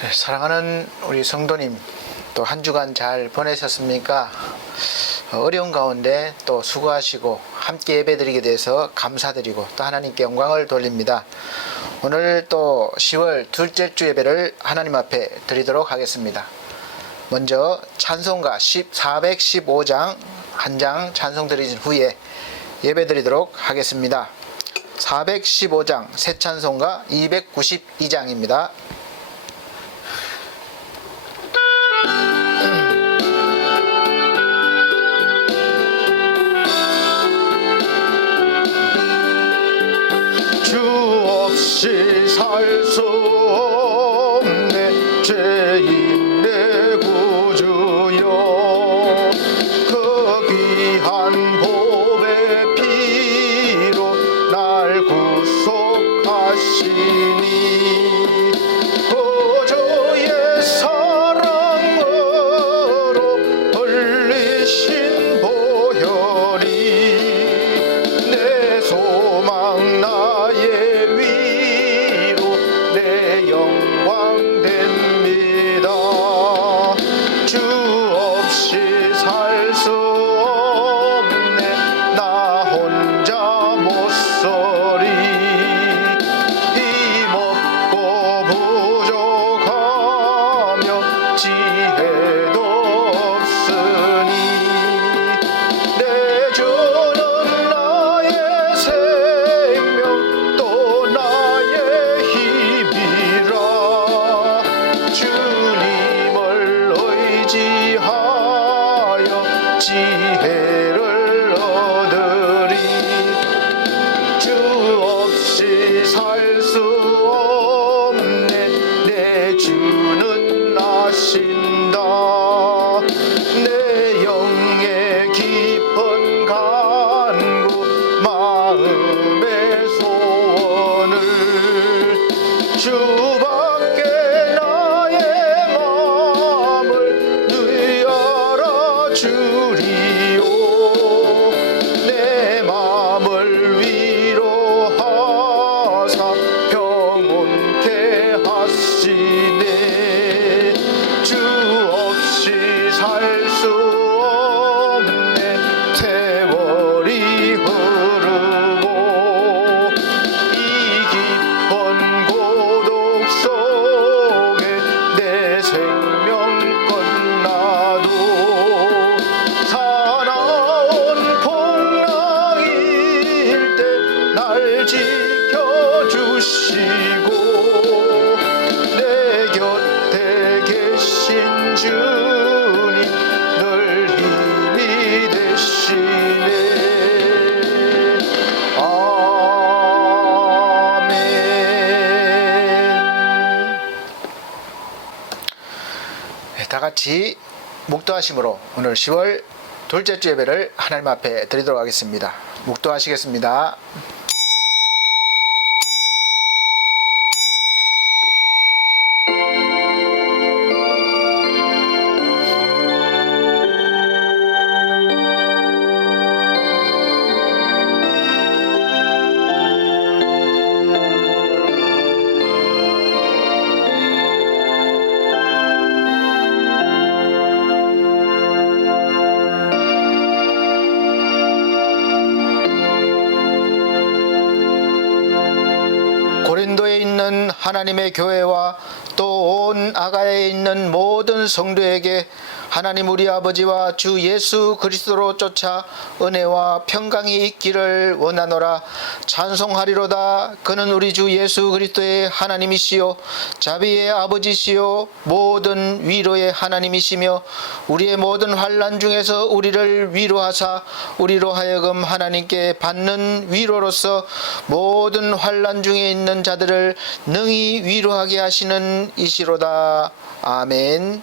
네, 사랑하는 우리 성도님, 또 한 주간 잘 보내셨습니까? 어려운 가운데 또 수고하시고 함께 예배드리게 돼서 감사드리고 또 하나님께 영광을 돌립니다. 오늘 또 10월 둘째 주 예배를 하나님 앞에 드리도록 하겠습니다. 먼저 찬송가 415장 한 장 찬송 드리신 후에 예배 드리도록 하겠습니다. 415장 새 찬송가 292장입니다. 없이 살 수 없네 죄인 내 구주여 그 귀한 보배 피로 날 구속하시니 그저의 사랑으로 흘리신 보혈이 내 소망 나의 영광됩니다. 주 없이 살 수 없네 나 혼자 못 서리 힘없고 부족하며 지혜도 없으니 내 주는 나의 생명 또 나의 힘이라 주님을 의지하여 지혜를 얻으리 주 없이 살 수 없네 내 주는 나신다 내 영의 깊은 간구 마음의 소원을 주밖에 나의 마음을 누이 알아주리요 내 마음을 위로하사 평온케 하시네 주 없이 살 수 없네 세월이 흐르고 이 깊은 고독 속에 내 생명 끝나도 사나운 풍랑일 때 날 지켜주시고 내 곁에 계신 주님 늘 힘이 되시네 아멘. 네, 다 같이 묵도하심으로 오늘 10월 둘째 주 예배를 하나님 앞에 드리도록 하겠습니다. 묵도하시겠습니다. 고린도에 있는 하나님의 교회와 또 온 아가야에 있는 모든 성도에게 하나님 우리 아버지와 주 예수 그리스도로 쫓아 은혜와 평강이 있기를 원하노라. 찬송하리로다. 그는 우리 주 예수 그리스도의 하나님이시요 자비의 아버지시요 모든 위로의 하나님이시며 우리의 모든 환난 중에서 우리를 위로하사 우리로 하여금 하나님께 받는 위로로서 모든 환난 중에 있는 자들을 능히 위로하게 하시는 이시로다. 아멘.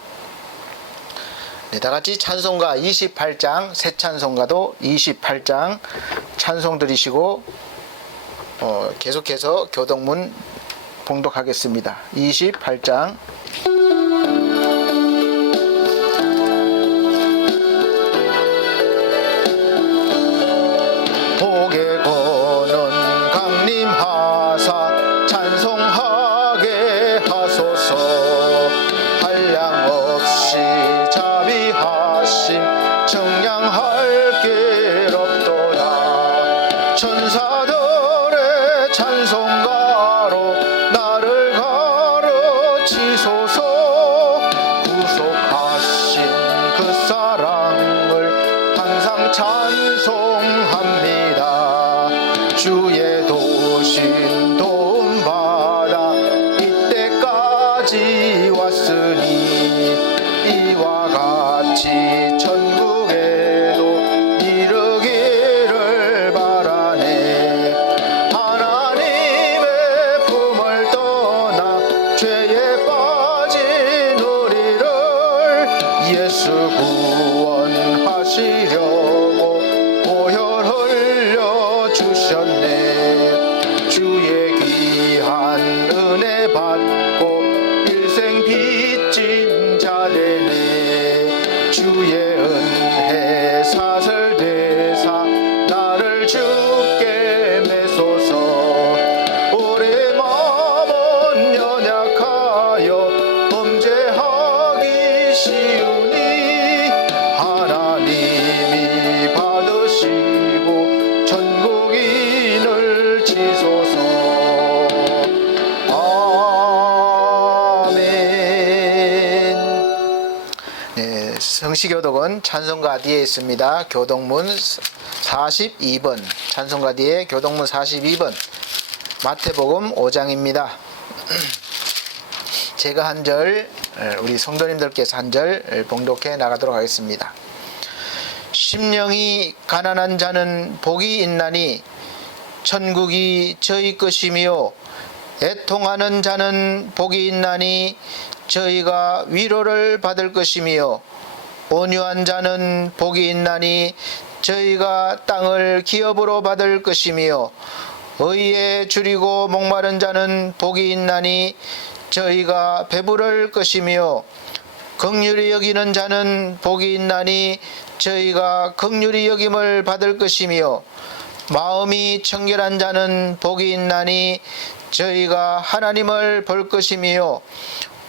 네, 다 같이 찬송가 28장 새 찬송가도 28장 찬송 드리시고 계속해서 교동문 봉독하겠습니다. 28장 복의 거는 강림하사 찬송하게 하소서 대신 도움받아 이때까지 왔으니 이와 같이 천국에도 이르기를 바라네. 하나님의 품을 떠나 죄에 빠진 우리를 예수 구원하시려고 보혈 흘려 주셨네. 주의 귀한 은혜 받고 일생 빚진 자 되네. 주의 은혜 사슬되사 나를 주께 매소서. 우리 마음은 연약하여 범죄하기 쉬우니 하나님이 받으시고 천국인을 치소서. 아멘. 네, 성시교독은 찬송가 뒤에 있습니다. 교독문 42번, 찬송가 뒤에 교독문 42번, 마태복음 5장입니다. 제가 한 절, 우리 성도님들께서 한 절 봉독해 나가도록 하겠습니다. 심령이 가난한 자는 복이 있나니 천국이 저희 것이며, 애통하는 자는 복이 있나니 저희가 위로를 받을 것이며, 온유한 자는 복이 있나니 저희가 땅을 기업으로 받을 것이며, 의에 줄이고 목마른 자는 복이 있나니 저희가 배부를 것이며, 긍휼히 여기는 자는 복이 있나니 저희가 긍휼히 여김을 받을 것이며, 마음이 청결한 자는 복이 있나니 저희가 하나님을 볼 것이며,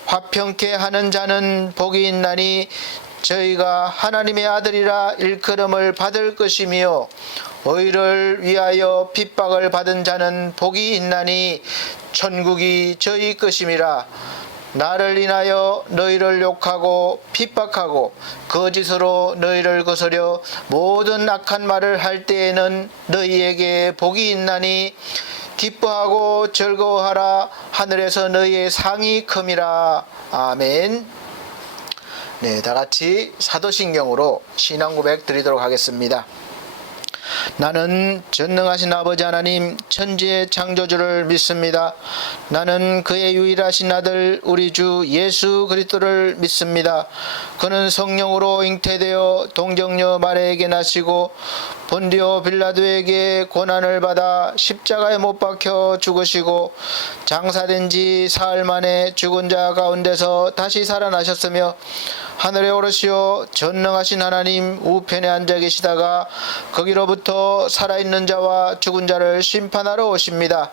화평케 하는 자는 복이 있나니 저희가 하나님의 아들이라 일컬음을 받을 것이며, 의를 위하여 핍박을 받은 자는 복이 있나니 천국이 저희 것임이라. 나를 인하여 너희를 욕하고 핍박하고 거짓으로 너희를 거스려 모든 악한 말을 할 때에는 너희에게 복이 있나니 기뻐하고 즐거워하라. 하늘에서 너희의 상이 큼이라. 아멘. 네, 다같이 사도신경으로 신앙고백 드리도록 하겠습니다. 나는 전능하신 아버지 하나님 천지의 창조주를 믿습니다. 나는 그의 유일하신 아들 우리 주 예수 그리스도를 믿습니다. 그는 성령으로 잉태되어 동정녀 마리아에게 나시고 본디오 빌라도에게 고난을 받아 십자가에 못 박혀 죽으시고 장사된 지 사흘 만에 죽은 자 가운데서 다시 살아나셨으며 하늘에 오르시어 전능하신 하나님 우편에 앉아 계시다가 거기로부터 살아있는 자와 죽은 자를 심판하러 오십니다.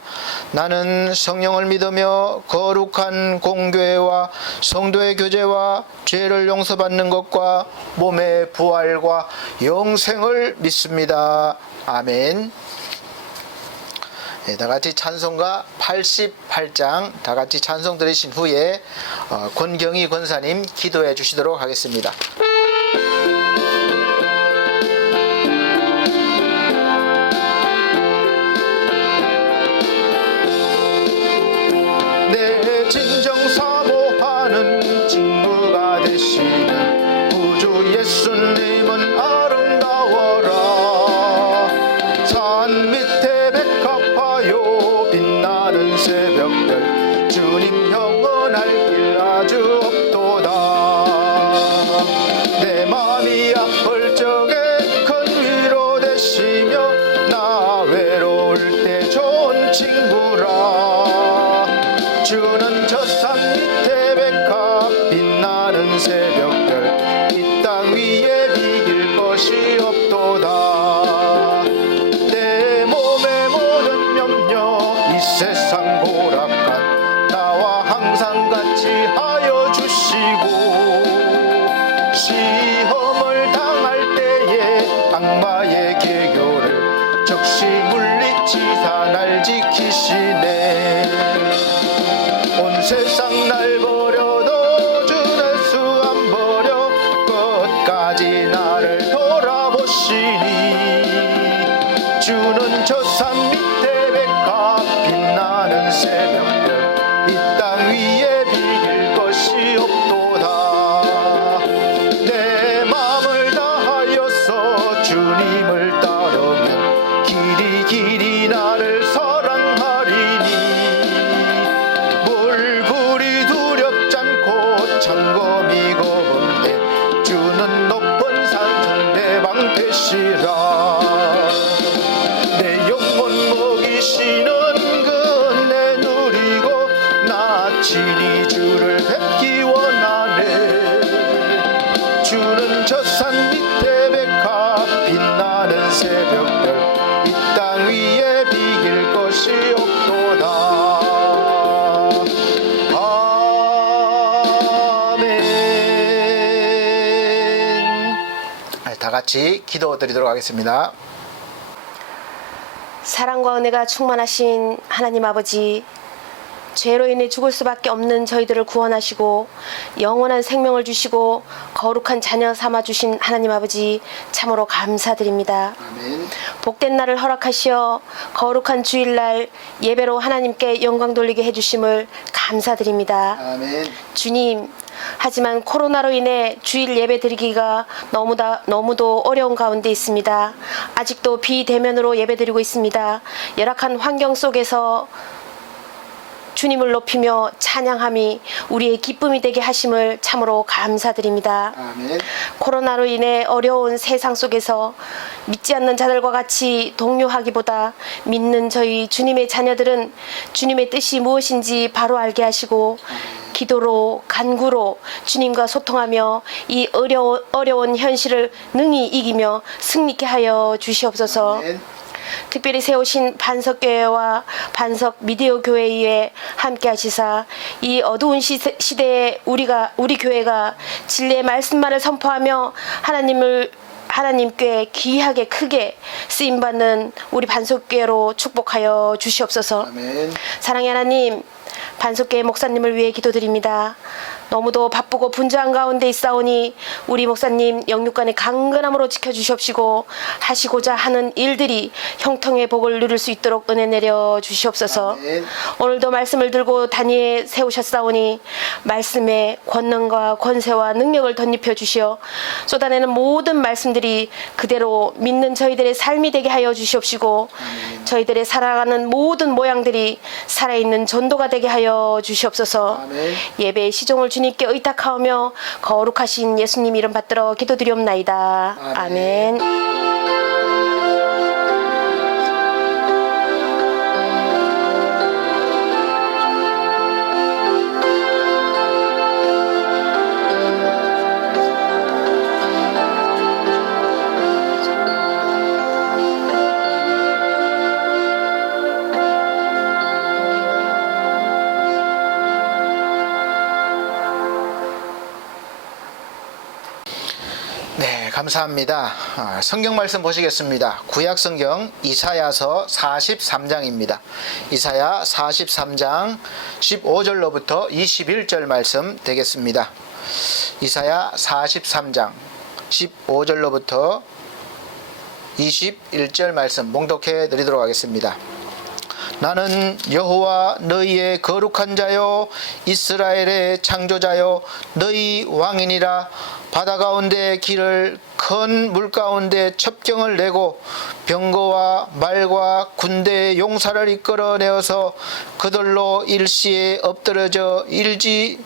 나는 성령을 믿으며 거룩한 공교회와 성도의 교제와 죄를 용서받는 것과 몸의 부활과 영생을 믿습니다. 아멘. 네, 다같이 찬송가 88장 다같이 찬송 들으신 후에 권경희 권사님 기도해 주시도록 하겠습니다. 내 진정 사모하는 친구가 되시는 구주 예수님은 아름다워라. 산 밑에 백합화요 빛나는 새벽별 주님 영원할 길 아주 없도다. 내 마음이 아플 적에 큰 위로 되시며 나 외로울 때 좋은 친구라. 주는 저 산 밑에 백합 빛나는 새벽별 이 땅 위에 비길 것이 없도다. 내 몸의 모든 염려 이 세상 고락한 나와 항상 같이 하여 주시고 시험을 당할 때에 악마의 계교를 적시 물리치사 날 지키시네. 온 세상 날 버려도 주는 수 안 버려 끝까지 나를 돌아보시니. 주는 저 산 밑에 백합 같이 기도드리도록 하겠습니다. 사랑과 은혜가 충만하신 하나님 아버지, 죄로 인해 죽을 수밖에 없는 저희들을 구원하시고 영원한 생명을 주시고 거룩한 자녀 삼아 주신 하나님 아버지, 참으로 감사드립니다. 아멘. 복된 날을 허락하시어 거룩한 주일날 예배로 하나님께 영광 돌리게 해주심을 감사드립니다. 아멘. 주님, 하지만 코로나로 인해 주일 예배 드리기가 너무도 어려운 가운데 있습니다. 아직도 비대면으로 예배 드리고 있습니다. 열악한 환경 속에서 주님을 높이며 찬양함이 우리의 기쁨이 되게 하심을 참으로 감사드립니다. 아멘. 코로나로 인해 어려운 세상 속에서 믿지 않는 자들과 같이 동요하기보다 믿는 저희 주님의 자녀들은 주님의 뜻이 무엇인지 바로 알게 하시고 기도로 간구로 주님과 소통하며 이 어려운 현실을 능히 이기며 승리케 하여 주시옵소서. 아멘. 특별히 세우신 반석교회와 반석 미디어 교회에 함께 하시사 이 어두운 시대에 우리 교회가 진리의 말씀만을 선포하며 하나님께 귀하게 크게 쓰임받는 우리 반석교회로 축복하여 주시옵소서. 아멘. 사랑의 하나님, 반석교회 목사님을 위해 기도드립니다. 너무도 바쁘고 분주한 가운데 있사오니 우리 목사님 영육간의 강건함으로 지켜주시옵시고 하시고자 하는 일들이 형통의 복을 누릴 수 있도록 은혜 내려 주시옵소서. 아멘. 오늘도 말씀을 들고 단위에 세우셨사오니 말씀의 권능과 권세와 능력을 덧입혀 주시어 쏟아내는 모든 말씀들이 그대로 믿는 저희들의 삶이 되게 하여 주시옵시고 저희들의 살아가는 모든 모양들이 살아있는 전도가 되게 하여 주시옵소서. 아멘. 예배의 시종을 주님께 의탁하오며 거룩하신 예수님 이름 받들어 기도드리옵나이다. 아멘. 아멘. 네, 감사합니다. 성경 말씀 보시겠습니다. 구약 성경 이사야서 43장입니다. 이사야 43장 15절로부터 21절 말씀 되겠습니다. 이사야 43장 15절로부터 21절 말씀 봉독해 드리도록 하겠습니다. 나는 여호와 너희의 거룩한 자요 이스라엘의 창조자요 너희 왕이니라. 바다 가운데 길을 큰 물 가운데 첩경을 내고 병거와 말과 군대의 용사를 이끌어내어서 그들로 일시에 엎드러져 일지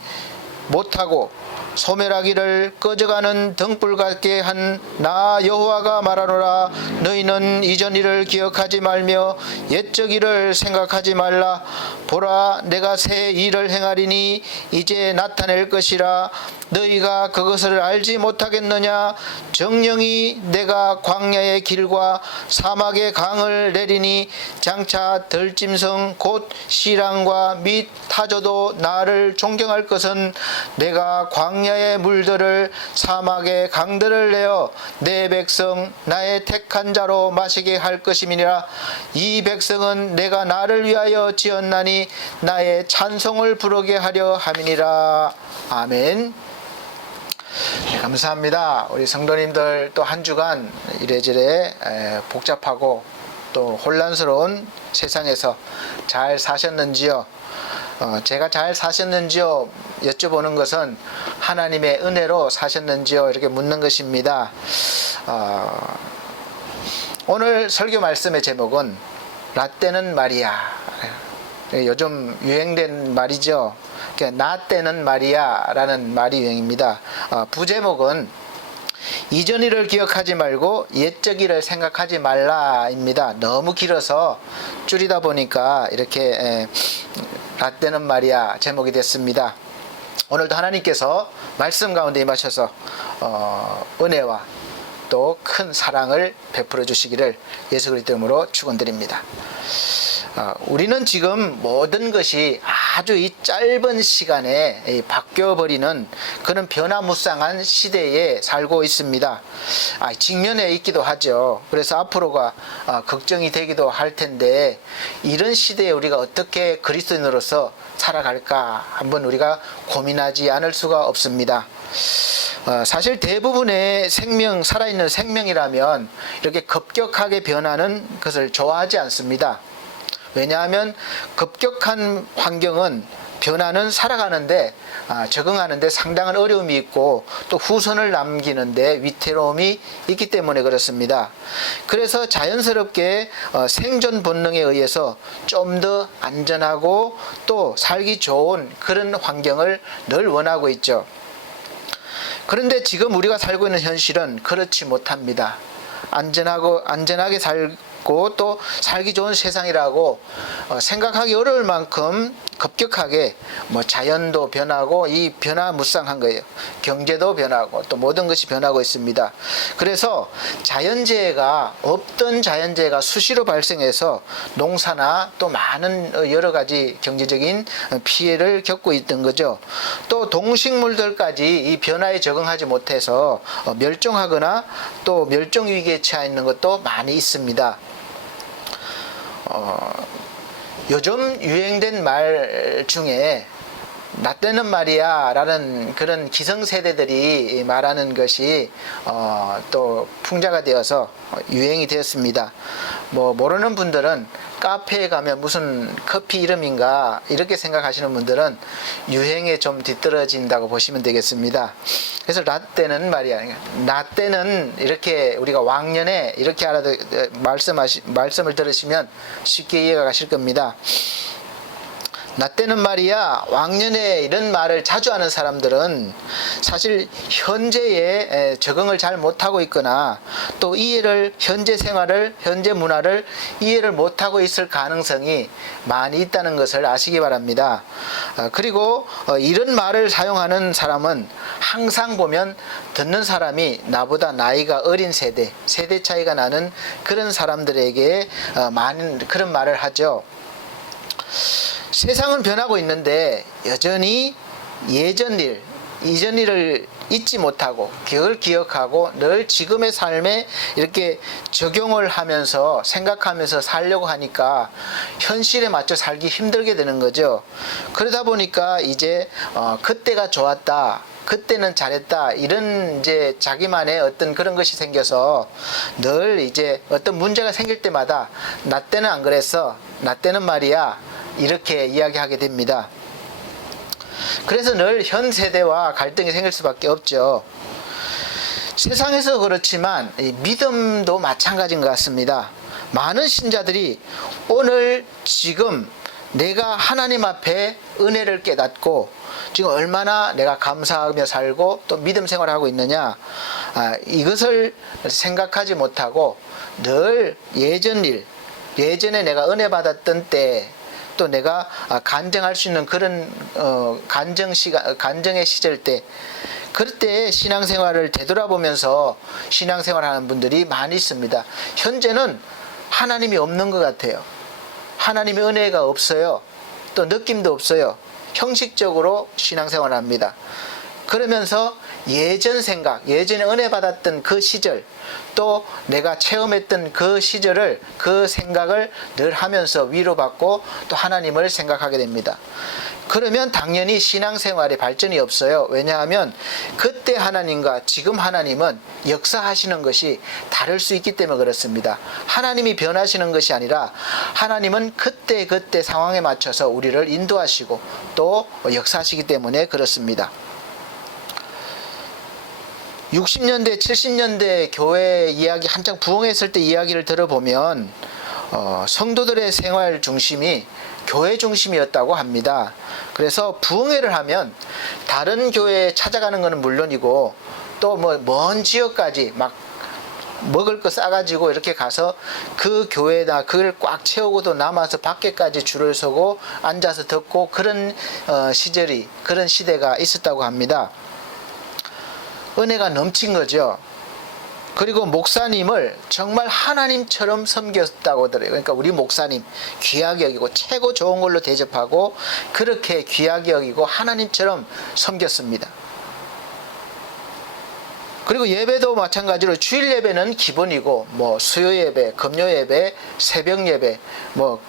못하고 소멸하기를 꺼져가는 등불 같게 한 나 여호와가 말하노라. 너희는 이전 일을 기억하지 말며 옛적 일을 생각하지 말라. 보라, 내가 새 일을 행하리니 이제 나타낼 것이라. 너희가 그것을 알지 못하겠느냐. 정령이 내가 광야의 길과 사막의 강을 내리니 장차 들짐승 곧 시랑과 및 타조도 나를 존경할 것은 내가 광야의 물들을 사막의 강들을 내어 내 백성 나의 택한 자로 마시게 할 것임이니라. 이 백성은 내가 나를 위하여 지었나니 나의 찬송을 부르게 하려 함이니라. 아멘. 네, 감사합니다. 우리 성도님들 또 한 주간 이래저래 복잡하고 또 혼란스러운 세상에서 잘 사셨는지요? 제가 잘 사셨는지요? 여쭤보는 것은 하나님의 은혜로 사셨는지요? 이렇게 묻는 것입니다. 오늘 설교 말씀의 제목은 라떼는 말이야. 요즘 유행된 말이죠. 나 때는 말이야 라는 말이 유행입니다. 부제목은 이전 일을 기억하지 말고 옛적 일을 생각하지 말라입니다. 너무 길어서 줄이다 보니까 이렇게 나 때는 말이야 제목이 됐습니다. 오늘도 하나님께서 말씀 가운데 임하셔서 은혜와 또 큰 사랑을 베풀어 주시기를 예수 그리스도 이름으로 축원드립니다. 우리는 지금 모든 것이 아주 이 짧은 시간에 바뀌어버리는 그런 변화무쌍한 시대에 살고 있습니다. 직면해 있기도 하죠. 그래서 앞으로가 걱정이 되기도 할 텐데, 이런 시대에 우리가 어떻게 그리스도인으로서 살아갈까 한번 우리가 고민하지 않을 수가 없습니다. 사실 대부분의 생명, 살아있는 생명이라면 이렇게 급격하게 변하는 것을 좋아하지 않습니다. 왜냐하면 급격한 환경은 변화는 살아가는데 적응하는데 상당한 어려움이 있고 또 후손을 남기는데 위태로움이 있기 때문에 그렇습니다. 그래서 자연스럽게 생존 본능에 의해서 좀 더 안전하고 또 살기 좋은 그런 환경을 늘 원하고 있죠. 그런데 지금 우리가 살고 있는 현실은 그렇지 못합니다. 안전하게 살고 또 살기 좋은 세상이라고 생각하기 어려울 만큼 급격하게 자연도 변하고 이 변화무쌍한 거예요. 경제도 변하고 또 모든 것이 변하고 있습니다. 그래서 없던 자연재해가 수시로 발생해서 농사나 또 많은 여러 가지 경제적인 피해를 겪고 있던 거죠. 또 동식물들까지 이 변화에 적응하지 못해서 멸종하거나 또 멸종 위기에 처해 있는 것도 많이 있습니다. 요즘 유행된 말 중에 나 때는 말이야 라는 그런 기성세대들이 말하는 것이 또 풍자가 되어서 유행이 되었습니다. 모르는 분들은 카페에 가면 무슨 커피 이름인가 이렇게 생각하시는 분들은 유행에 좀 뒤떨어진다고 보시면 되겠습니다. 그래서 라떼는 말이야, 라떼는 이렇게 우리가 왕년에 이렇게 말씀을 들으시면 쉽게 이해가 가실 겁니다. 나 때는 말이야, 왕년에 이런 말을 자주 하는 사람들은 사실 현재에 적응을 잘 못하고 있거나 또 현재 생활을, 현재 문화를 이해를 못하고 있을 가능성이 많이 있다는 것을 아시기 바랍니다. 그리고 이런 말을 사용하는 사람은 항상 보면 듣는 사람이 나보다 나이가 어린 세대 차이가 나는 그런 사람들에게 많은 그런 말을 하죠. 세상은 변하고 있는데 여전히 이전 일을 잊지 못하고 그걸 기억하고 늘 지금의 삶에 이렇게 적용을 하면서 생각하면서 살려고 하니까 현실에 맞춰 살기 힘들게 되는 거죠. 그러다 보니까 이제 그때가 좋았다, 그때는 잘했다, 이런 이제 자기만의 어떤 그런 것이 생겨서 늘 이제 어떤 문제가 생길 때마다 나 때는 안 그랬어, 나 때는 말이야, 이렇게 이야기하게 됩니다. 그래서 늘 현 세대와 갈등이 생길 수밖에 없죠. 세상에서 그렇지만 믿음도 마찬가지인 것 같습니다. 많은 신자들이 오늘 지금 내가 하나님 앞에 은혜를 깨닫고 지금 얼마나 내가 감사하며 살고 또 믿음 생활을 하고 있느냐, 이것을 생각하지 못하고 늘 예전에 내가 은혜 받았던 때 또 내가 간증할 수 있는 그런 간증의 시절 때, 그럴 때 신앙생활을 되돌아보면서 신앙생활하는 분들이 많이 있습니다. 현재는 하나님이 없는 것 같아요. 하나님의 은혜가 없어요. 또 느낌도 없어요. 형식적으로 신앙생활을 합니다. 그러면서 예전에 은혜 받았던 그 시절, 또 내가 체험했던 그 시절을, 그 생각을 늘 하면서 위로받고 또 하나님을 생각하게 됩니다. 그러면 당연히 신앙생활에 발전이 없어요. 왜냐하면 그때 하나님과 지금 하나님은 역사하시는 것이 다를 수 있기 때문에 그렇습니다. 하나님이 변하시는 것이 아니라 하나님은 그때 상황에 맞춰서 우리를 인도하시고 또 역사하시기 때문에 그렇습니다. 60년대, 70년대 교회 이야기 한창 부흥했을 때 이야기를 들어보면 성도들의 생활 중심이 교회 중심이었다고 합니다. 그래서 부흥회를 하면 다른 교회에 찾아가는 것은 물론이고 또 먼 지역까지 막 먹을 거 싸가지고 이렇게 가서 그 교회에다 그걸 꽉 채우고도 남아서 밖에까지 줄을 서고 앉아서 듣고 그런 그런 시대가 있었다고 합니다. 은혜가 넘친 거죠. 그리고 목사님을 정말 하나님처럼 섬겼다고 하더라고요. 그러니까 우리 목사님 귀하게 여기고 최고 좋은 걸로 대접하고 그렇게 귀하게 여기고 하나님처럼 섬겼습니다. 그리고 예배도 마찬가지로 주일 예배는 기본이고 뭐 수요 예배, 금요 예배, 새벽 예배, 뭐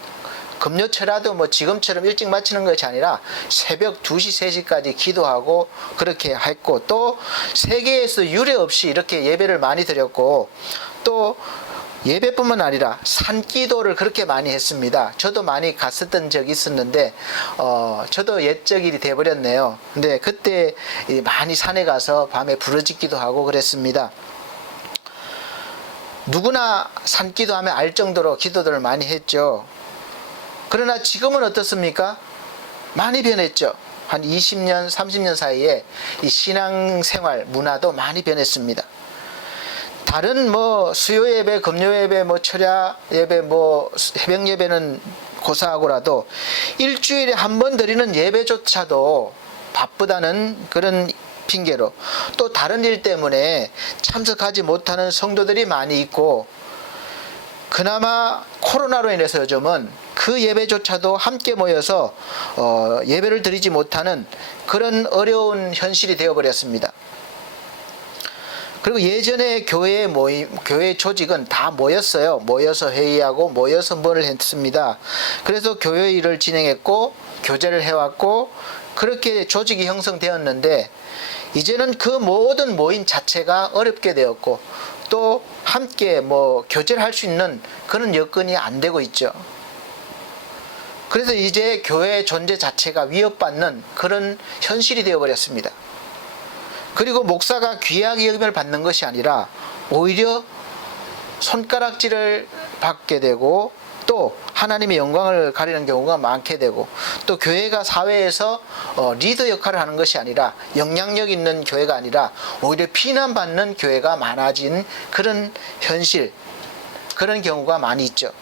금요철라도 뭐 지금처럼 일찍 마치는 것이 아니라 새벽 2시, 3시까지 기도하고 그렇게 했고, 또 세계에서 유례 없이 이렇게 예배를 많이 드렸고, 또 예배뿐만 아니라 산기도를 그렇게 많이 했습니다. 저도 많이 갔었던 적이 있었는데 저도 옛적일이 돼버렸네요. 근데 그때 많이 산에 가서 밤에 부르짖기도 하고 그랬습니다. 누구나 산기도 하면 알 정도로 기도들을 많이 했죠. 그러나 지금은 어떻습니까? 많이 변했죠. 한 20년, 30년 사이에 이 신앙생활 문화도 많이 변했습니다. 다른 뭐 수요 예배, 금요 예배, 뭐 철야 예배, 뭐 새벽 예배는 고사하고라도 일주일에 한 번 드리는 예배조차도 바쁘다는 그런 핑계로, 또 다른 일 때문에 참석하지 못하는 성도들이 많이 있고, 그나마 코로나로 인해서 요즘은 그 예배조차도 함께 모여서 예배를 드리지 못하는 그런 어려운 현실이 되어버렸습니다. 그리고 예전에 교회 조직은 다 모였어요. 모여서 회의하고 모여서 뭘 했습니다. 그래서 교회 일을 진행했고 교제를 해왔고 그렇게 조직이 형성되었는데, 이제는 그 모든 모임 자체가 어렵게 되었고 또 함께 뭐 교제를 할 수 있는 그런 여건이 안 되고 있죠. 그래서 이제 교회의 존재 자체가 위협받는 그런 현실이 되어버렸습니다. 그리고 목사가 귀하게 여김을 받는 것이 아니라 오히려 손가락질을 받게 되고, 또 하나님의 영광을 가리는 경우가 많게 되고, 또 교회가 사회에서 리더 역할을 하는 것이 아니라, 영향력 있는 교회가 아니라 오히려 비난받는 교회가 많아진 그런 현실, 그런 경우가 많이 있죠.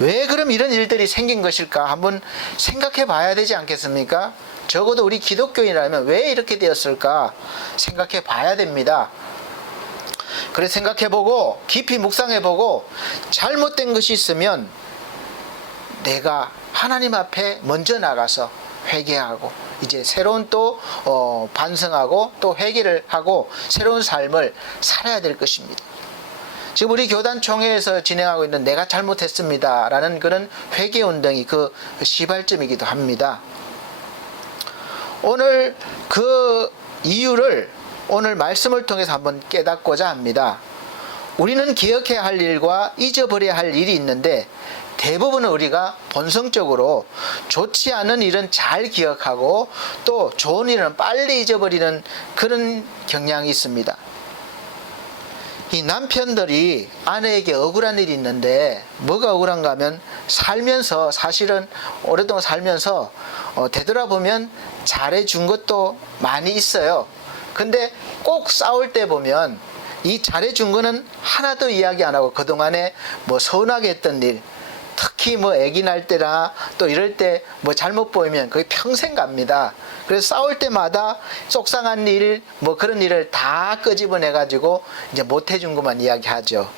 왜 그럼 이런 일들이 생긴 것일까 한번 생각해 봐야 되지 않겠습니까? 적어도 우리 기독교인이라면 왜 이렇게 되었을까 생각해 봐야 됩니다. 그래서 생각해보고 깊이 묵상해보고 잘못된 것이 있으면 내가 하나님 앞에 먼저 나가서 회개하고 이제 새로운 또 반성하고 또 회개를 하고 새로운 삶을 살아야 될 것입니다. 지금 우리 교단총회에서 진행하고 있는 내가 잘못했습니다 라는 그런 회개운동이 그 시발점이기도 합니다. 오늘 그 이유를 오늘 말씀을 통해서 한번 깨닫고자 합니다. 우리는 기억해야 할 일과 잊어버려야 할 일이 있는데, 대부분은 우리가 본성적으로 좋지 않은 일은 잘 기억하고 또 좋은 일은 빨리 잊어버리는 그런 경향이 있습니다. 이 남편들이 아내에게 억울한 일이 있는데, 뭐가 억울한가 하면 살면서, 사실은 오랫동안 살면서 되돌아보면 잘해준 것도 많이 있어요. 근데 꼭 싸울 때 보면 이 잘해준 거는 하나도 이야기 안 하고 그동안에 뭐 서운하게 했던 일, 특히 뭐 아기 낳을 때나 또 이럴 때 뭐 잘못 보이면 그게 평생 갑니다. 그래서 싸울 때마다 속상한 일, 뭐 그런 일을 다 끄집어내 가지고 이제 못 해준 것만 이야기하죠.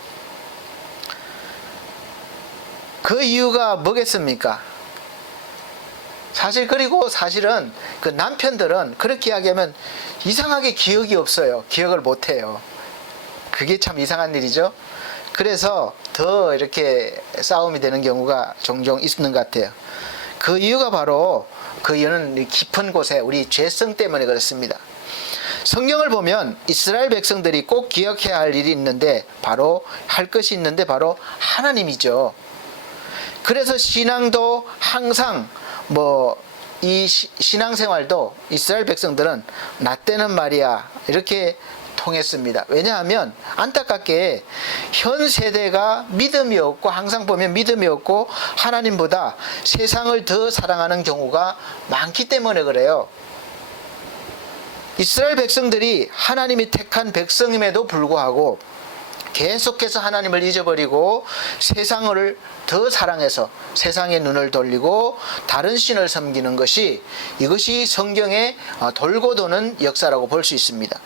그 이유가 뭐겠습니까? 그리고 사실은 그 남편들은 그렇게 이야기하면 이상하게 기억이 없어요. 기억을 못 해요. 그게 참 이상한 일이죠. 그래서 더 이렇게 싸움이 되는 경우가 종종 있는 것 같아요. 그 이유가 바로, 그 이유는 깊은 곳에 우리 죄성 때문에 그렇습니다. 성경을 보면 이스라엘 백성들이 꼭 기억해야 할 일이 있는데, 바로 할 것이 있는데 바로 하나님이죠. 그래서 신앙도 항상 이 신앙생활도 이스라엘 백성들은 나 때는 말이야 이렇게 통했습니다. 왜냐하면 안타깝게 현 세대가 믿음이 없고, 항상 보면 믿음이 없고 하나님보다 세상을 더 사랑하는 경우가 많기 때문에 그래요. 이스라엘 백성들이 하나님이 택한 백성임에도 불구하고 계속해서 하나님을 잊어버리고 세상을 더 사랑해서 세상의 눈을 돌리고 다른 신을 섬기는 것이, 이것이 성경의 돌고 도는 역사라고 볼 수 있습니다.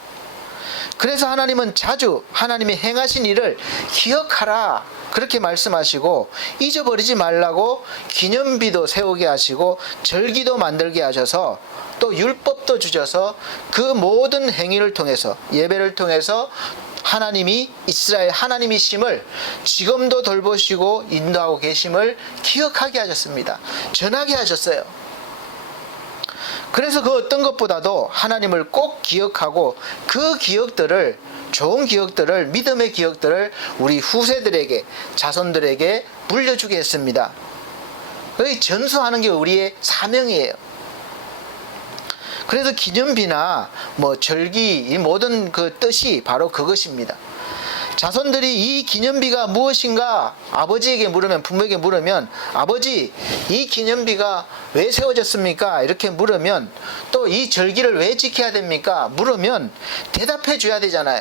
그래서 하나님은 자주 하나님이 행하신 일을 기억하라 그렇게 말씀하시고 잊어버리지 말라고 기념비도 세우게 하시고 절기도 만들게 하셔서 또 율법도 주셔서 그 모든 행위를 통해서 예배를 통해서 하나님이 이스라엘 하나님이심을 지금도 돌보시고 인도하고 계심을 기억하게 하셨습니다. 전하게 하셨어요. 그래서 그 어떤 것보다도 하나님을 꼭 기억하고 그 기억들을 좋은 기억들을 믿음의 기억들을 우리 후세들에게 자손들에게 물려주게 했습니다. 거의 전수하는 게 우리의 사명이에요. 그래서 기념비나 절기 이 모든 그 뜻이 바로 그것입니다. 자손들이 이 기념비가 무엇인가 아버지에게 물으면 부모에게 물으면 아버지 이 기념비가 왜 세워졌습니까? 이렇게 물으면 또 이 절기를 왜 지켜야 됩니까? 물으면 대답해 줘야 되잖아요.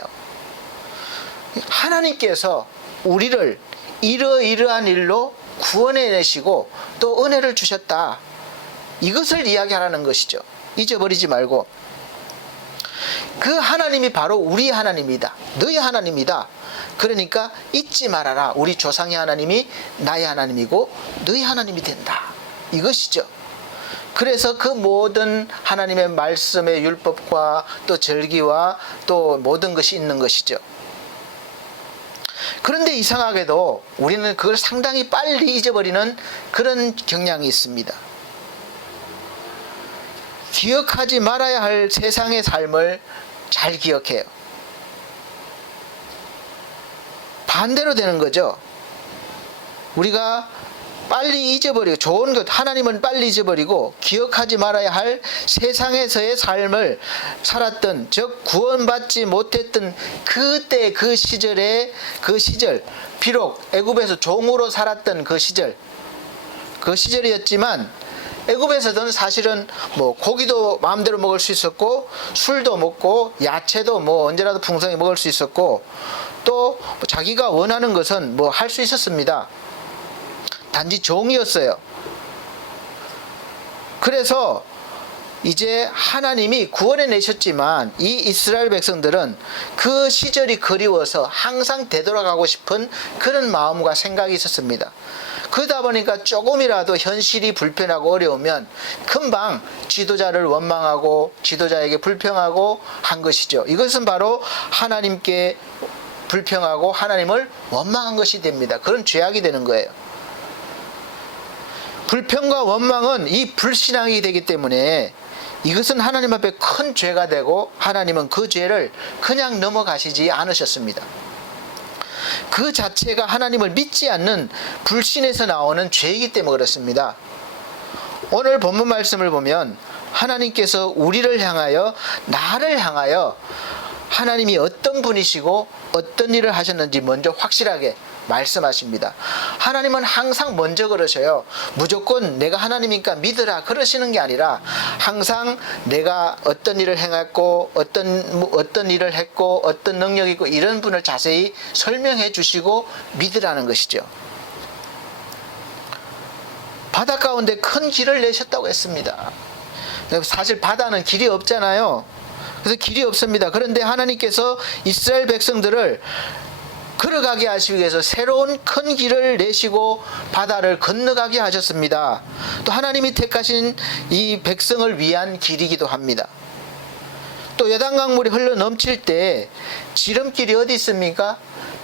하나님께서 우리를 이러이러한 일로 구원해내시고 또 은혜를 주셨다. 이것을 이야기하라는 것이죠. 잊어버리지 말고 그 하나님이 바로 우리 하나님이다. 너희 하나님이다. 그러니까 잊지 말아라. 우리 조상의 하나님이 나의 하나님이고 너희 하나님이 된다. 이것이죠. 그래서 그 모든 하나님의 말씀의 율법과 또 절기와 또 모든 것이 있는 것이죠. 그런데 이상하게도 우리는 그걸 상당히 빨리 잊어버리는 그런 경향이 있습니다. 기억하지 말아야 할 세상의 삶을 잘 기억해요. 반대로 되는 거죠. 우리가 빨리 잊어버리고 좋은 것 하나님은 빨리 잊어버리고 기억하지 말아야 할 세상에서의 삶을 살았던 즉 구원받지 못했던 그때 그 시절의 그 시절 비록 애굽에서 종으로 살았던 그 시절이었지만 애굽에서는 사실은 고기도 마음대로 먹을 수 있었고 술도 먹고 야채도 언제라도 풍성히 먹을 수 있었고 또 자기가 원하는 것은 할 수 있었습니다. 단지 종이었어요. 그래서 이제 하나님이 구원해 내셨지만 이 이스라엘 백성들은 그 시절이 그리워서 항상 되돌아가고 싶은 그런 마음과 생각이 있었습니다. 그러다 보니까 조금이라도 현실이 불편하고 어려우면 금방 지도자를 원망하고 지도자에게 불평하고 한 것이죠. 이것은 바로 하나님께 불평하고 하나님을 원망한 것이 됩니다. 그런 죄악이 되는 거예요. 불평과 원망은 이 불신앙이 되기 때문에 이것은 하나님 앞에 큰 죄가 되고 하나님은 그 죄를 그냥 넘어가시지 않으셨습니다. 그 자체가 하나님을 믿지 않는 불신에서 나오는 죄이기 때문에 그렇습니다. 오늘 본문 말씀을 보면 하나님께서 우리를 향하여 나를 향하여 하나님이 어떤 분이시고 어떤 일을 하셨는지 먼저 확실하게 말씀하십니다. 하나님은 항상 먼저 그러셔요. 무조건 내가 하나님이니까 믿으라 그러시는 게 아니라 항상 내가 어떤 일을 행했고 어떤 일을 했고 어떤 능력이 있고 이런 분을 자세히 설명해 주시고 믿으라는 것이죠. 바다 가운데 큰 길을 내셨다고 했습니다. 사실 바다는 길이 없잖아요. 그래서 길이 없습니다. 그런데 하나님께서 이스라엘 백성들을 걸어가게 하시기 위해서 새로운 큰 길을 내시고 바다를 건너가게 하셨습니다. 또 하나님이 택하신 이 백성을 위한 길이기도 합니다. 또 요단강물이 흘러 넘칠 때 지름길이 어디 있습니까?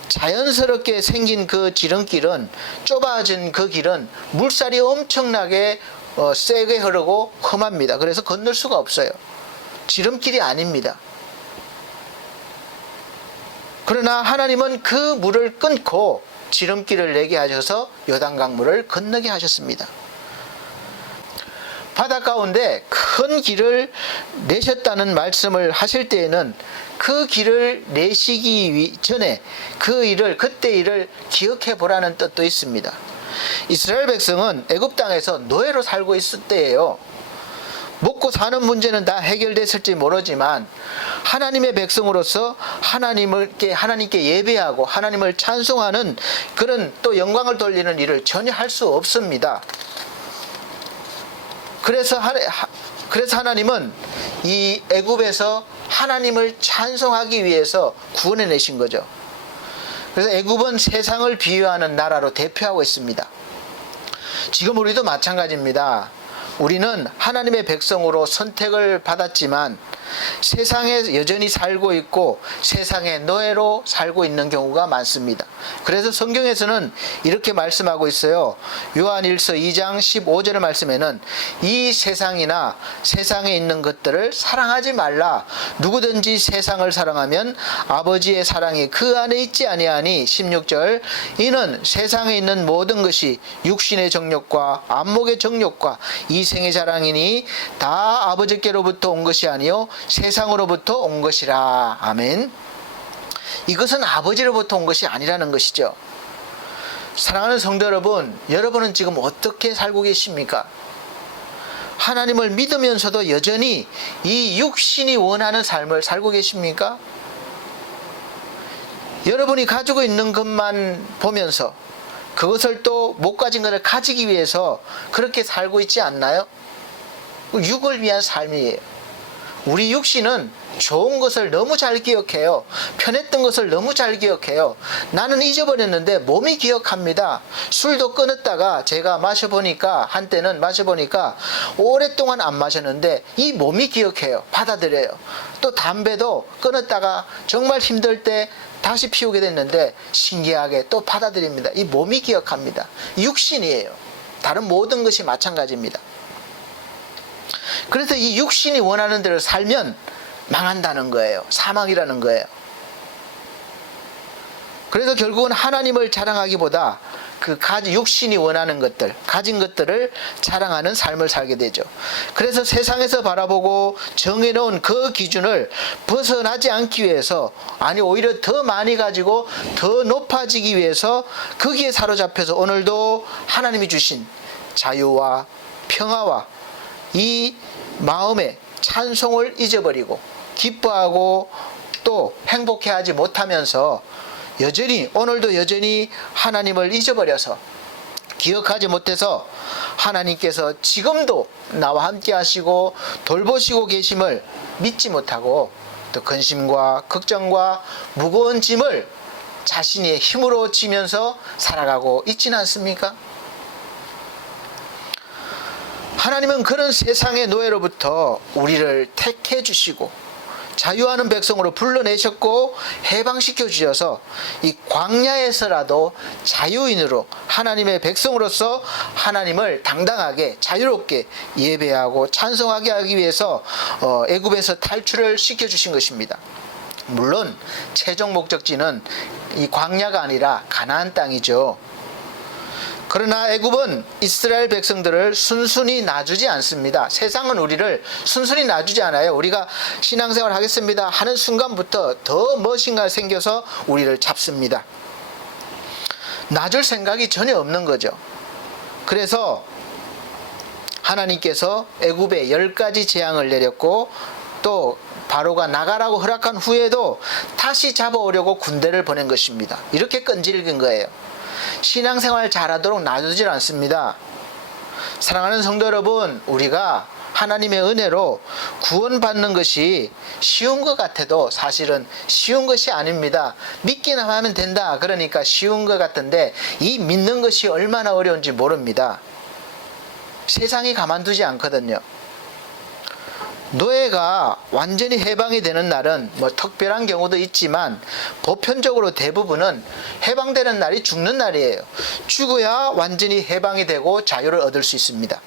자연스럽게 생긴 그 지름길은 좁아진 그 길은 물살이 엄청나게 세게 흐르고 험합니다. 그래서 건널 수가 없어요. 지름길이 아닙니다. 그러나 하나님은 그 물을 끊고 지름길을 내게 하셔서 요단강물을 건너게 하셨습니다. 바다 가운데 큰 길을 내셨다는 말씀을 하실 때에는 그 길을 내시기 전에 그때 일을 기억해 보라는 뜻도 있습니다. 이스라엘 백성은 애굽 땅에서 노예로 살고 있을 때예요. 먹고 사는 문제는 다 해결됐을지 모르지만 하나님의 백성으로서 하나님께 예배하고 하나님을 찬송하는 그런 또 영광을 돌리는 일을 전혀 할 수 없습니다. 그래서 하나님은 이 애굽에서 하나님을 찬송하기 위해서 구원해내신 거죠. 그래서 애굽은 세상을 비유하는 나라로 대표하고 있습니다. 지금 우리도 마찬가지입니다. 우리는 하나님의 백성으로 선택을 받았지만 세상에 여전히 살고 있고 세상의 노예로 살고 있는 경우가 많습니다. 그래서 성경에서는 이렇게 말씀하고 있어요. 요한일서 2장 15절 말씀에는 이 세상이나 세상에 있는 것들을 사랑하지 말라. 누구든지 세상을 사랑하면 아버지의 사랑이 그 안에 있지 아니하니. 16절 이는 세상에 있는 모든 것이 육신의 정욕과 안목의 정욕과 이생의 자랑이니 다 아버지께로부터 온 것이 아니요 세상으로부터 온 것이라. 아멘. 이것은 아버지로부터 온 것이 아니라는 것이죠. 사랑하는 성도 여러분, 여러분은 지금 어떻게 살고 계십니까? 하나님을 믿으면서도 여전히 이 육신이 원하는 삶을 살고 계십니까? 여러분이 가지고 있는 것만 보면서 그것을 또 못 가진 것을 가지기 위해서 그렇게 살고 있지 않나요? 육을 위한 삶이에요. 우리 육신은 좋은 것을 너무 잘 기억해요. 편했던 것을 너무 잘 기억해요. 나는 잊어버렸는데 몸이 기억합니다. 술도 끊었다가 제가 한때는 마셔보니까 오랫동안 안 마셨는데 이 몸이 기억해요. 받아들여요. 또 담배도 끊었다가 정말 힘들 때 다시 피우게 됐는데 신기하게 또 받아들입니다. 이 몸이 기억합니다. 육신이에요. 다른 모든 것이 마찬가지입니다. 그래서 이 육신이 원하는 대로 살면 망한다는 거예요. 사망이라는 거예요. 그래서 결국은 하나님을 자랑하기보다 그 육신이 원하는 것들, 가진 것들을 자랑하는 삶을 살게 되죠. 그래서 세상에서 바라보고 정해놓은 그 기준을 벗어나지 않기 위해서, 아니 오히려 더 많이 가지고 더 높아지기 위해서 거기에 사로잡혀서 오늘도 하나님이 주신 자유와 평화와 이 마음의 찬송을 잊어버리고 기뻐하고 또 행복해하지 못하면서 오늘도 여전히 하나님을 잊어버려서 기억하지 못해서 하나님께서 지금도 나와 함께 하시고 돌보시고 계심을 믿지 못하고 또 근심과 걱정과 무거운 짐을 자신의 힘으로 지면서 살아가고 있지는 않습니까? 하나님은 그런 세상의 노예로부터 우리를 택해 주시고 자유하는 백성으로 불러내셨고 해방시켜 주셔서 이 광야에서라도 자유인으로 하나님의 백성으로서 하나님을 당당하게 자유롭게 예배하고 찬송하게 하기 위해서 애굽에서 탈출을 시켜 주신 것입니다. 물론 최종 목적지는 이 광야가 아니라 가나안 땅이죠. 그러나 애굽은 이스라엘 백성들을 순순히 놔주지 않습니다. 세상은 우리를 순순히 놔주지 않아요. 우리가 신앙생활 하겠습니다 하는 순간부터 더 무엇인가 생겨서 우리를 잡습니다. 놔줄 생각이 전혀 없는 거죠. 그래서 하나님께서 애굽에 10가지 재앙을 내렸고 또 바로가 나가라고 허락한 후에도 다시 잡아오려고 군대를 보낸 것입니다. 이렇게 끈질긴 거예요. 신앙생활 잘하도록 놔두질 않습니다. 사랑하는 성도 여러분, 우리가 하나님의 은혜로 구원받는 것이 쉬운 것 같아도 사실은 쉬운 것이 아닙니다. 믿기만 하면 된다. 그러니까 쉬운 것 같은데 이 믿는 것이 얼마나 어려운지 모릅니다. 세상이 가만두지 않거든요. 노예가 완전히 해방이 되는 날은 특별한 경우도 있지만 보편적으로 대부분은 해방되는 날이 죽는 날이에요. 죽어야 완전히 해방이 되고 자유를 얻을 수 있습니다.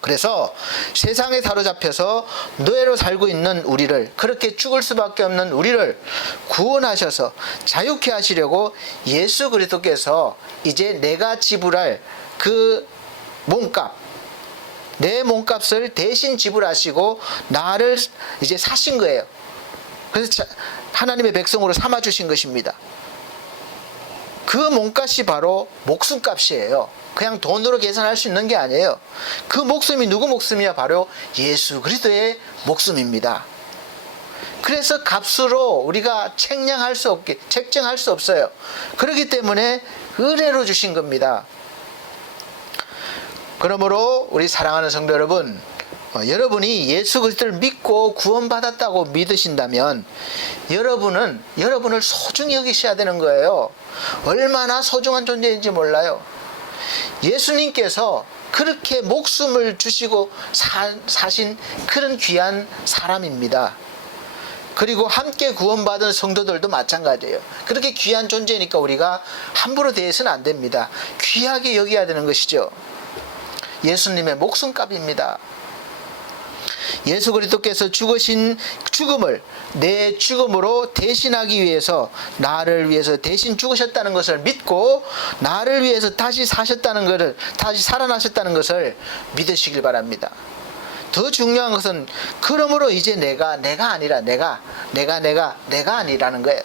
그래서 세상에 사로잡혀서 노예로 살고 있는 우리를, 그렇게 죽을 수밖에 없는 우리를 구원하셔서 자유케 하시려고 예수 그리스도께서 이제 내가 지불할 그 몸값, 내 몸값을 대신 지불하시고 나를 이제 사신 거예요. 그래서 하나님의 백성으로 삼아주신 것입니다. 그 몸값이 바로 목숨값이에요. 그냥 돈으로 계산할 수 있는 게 아니에요. 그 목숨이 누구 목숨이야? 바로 예수 그리스도의 목숨입니다. 그래서 값으로 우리가 책정할 수 없어요. 그렇기 때문에 은혜로 주신 겁니다. 그러므로 우리 사랑하는 성도 여러분, 여러분이 예수 그리스도를 믿고 구원받았다고 믿으신다면 여러분을 소중히 여기셔야 되는 거예요. 얼마나 소중한 존재인지 몰라요. 예수님께서 그렇게 목숨을 주시고 사신 그런 귀한 사람입니다. 그리고 함께 구원받은 성도들도 마찬가지예요. 그렇게 귀한 존재니까 우리가 함부로 대해서는 안 됩니다. 귀하게 여겨야 되는 것이죠. 예수님의 목숨값입니다. 예수 그리스도께서 죽으신 죽음을 내 죽음으로 대신하기 위해서, 나를 위해서 대신 죽으셨다는 것을 믿고 나를 위해서 다시 사셨다는 것을, 다시 살아나셨다는 것을 믿으시길 바랍니다. 더 중요한 것은 그러므로 이제 내가 아니라 내가 아니라는 거예요.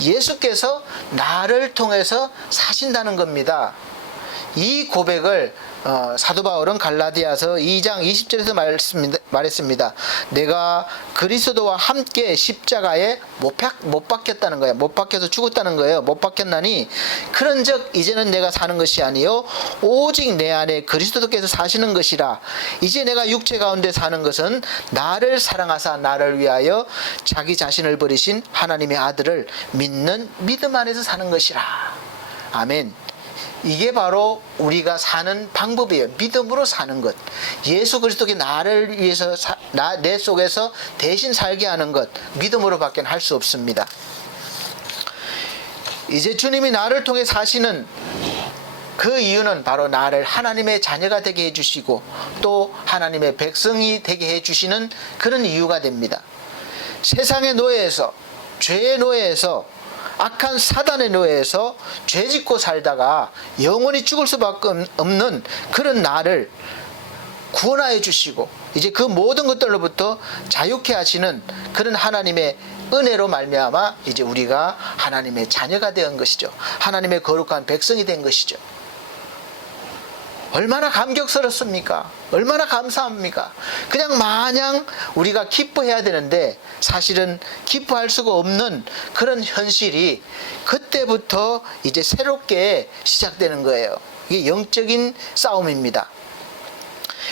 예수께서 나를 통해서 사신다는 겁니다. 이 고백을 사도 바울은 갈라디아서 2장 20절에서 말했습니다. 내가 그리스도와 함께 십자가에 못 박혔다는 거예요. 못 박혀서 죽었다는 거예요. 못 박혔나니 그런즉 이제는 내가 사는 것이 아니요 오직 내 안에 그리스도께서 사시는 것이라. 이제 내가 육체 가운데 사는 것은 나를 사랑하사 나를 위하여 자기 자신을 버리신 하나님의 아들을 믿는 믿음 안에서 사는 것이라. 아멘. 이게 바로 우리가 사는 방법이에요. 믿음으로 사는 것. 예수 그리스도께 나를 위해서 내 속에서 대신 살게 하는 것, 믿음으로밖에 할 수 없습니다. 이제 주님이 나를 통해 사시는 그 이유는 바로 나를 하나님의 자녀가 되게 해주시고 또 하나님의 백성이 되게 해주시는 그런 이유가 됩니다. 세상의 노예에서, 죄의 노예에서, 악한 사단의 노예에서 죄짓고 살다가 영원히 죽을 수밖에 없는 그런 나를 구원하여 주시고 이제 그 모든 것들로부터 자유케 하시는 그런 하나님의 은혜로 말미암아 이제 우리가 하나님의 자녀가 된 것이죠. 하나님의 거룩한 백성이 된 것이죠. 얼마나 감격스럽습니까? 얼마나 감사합니까? 그냥 마냥 우리가 기뻐해야 되는데 사실은 기뻐할 수가 없는 그런 현실이 그때부터 이제 새롭게 시작되는 거예요. 이게 영적인 싸움입니다.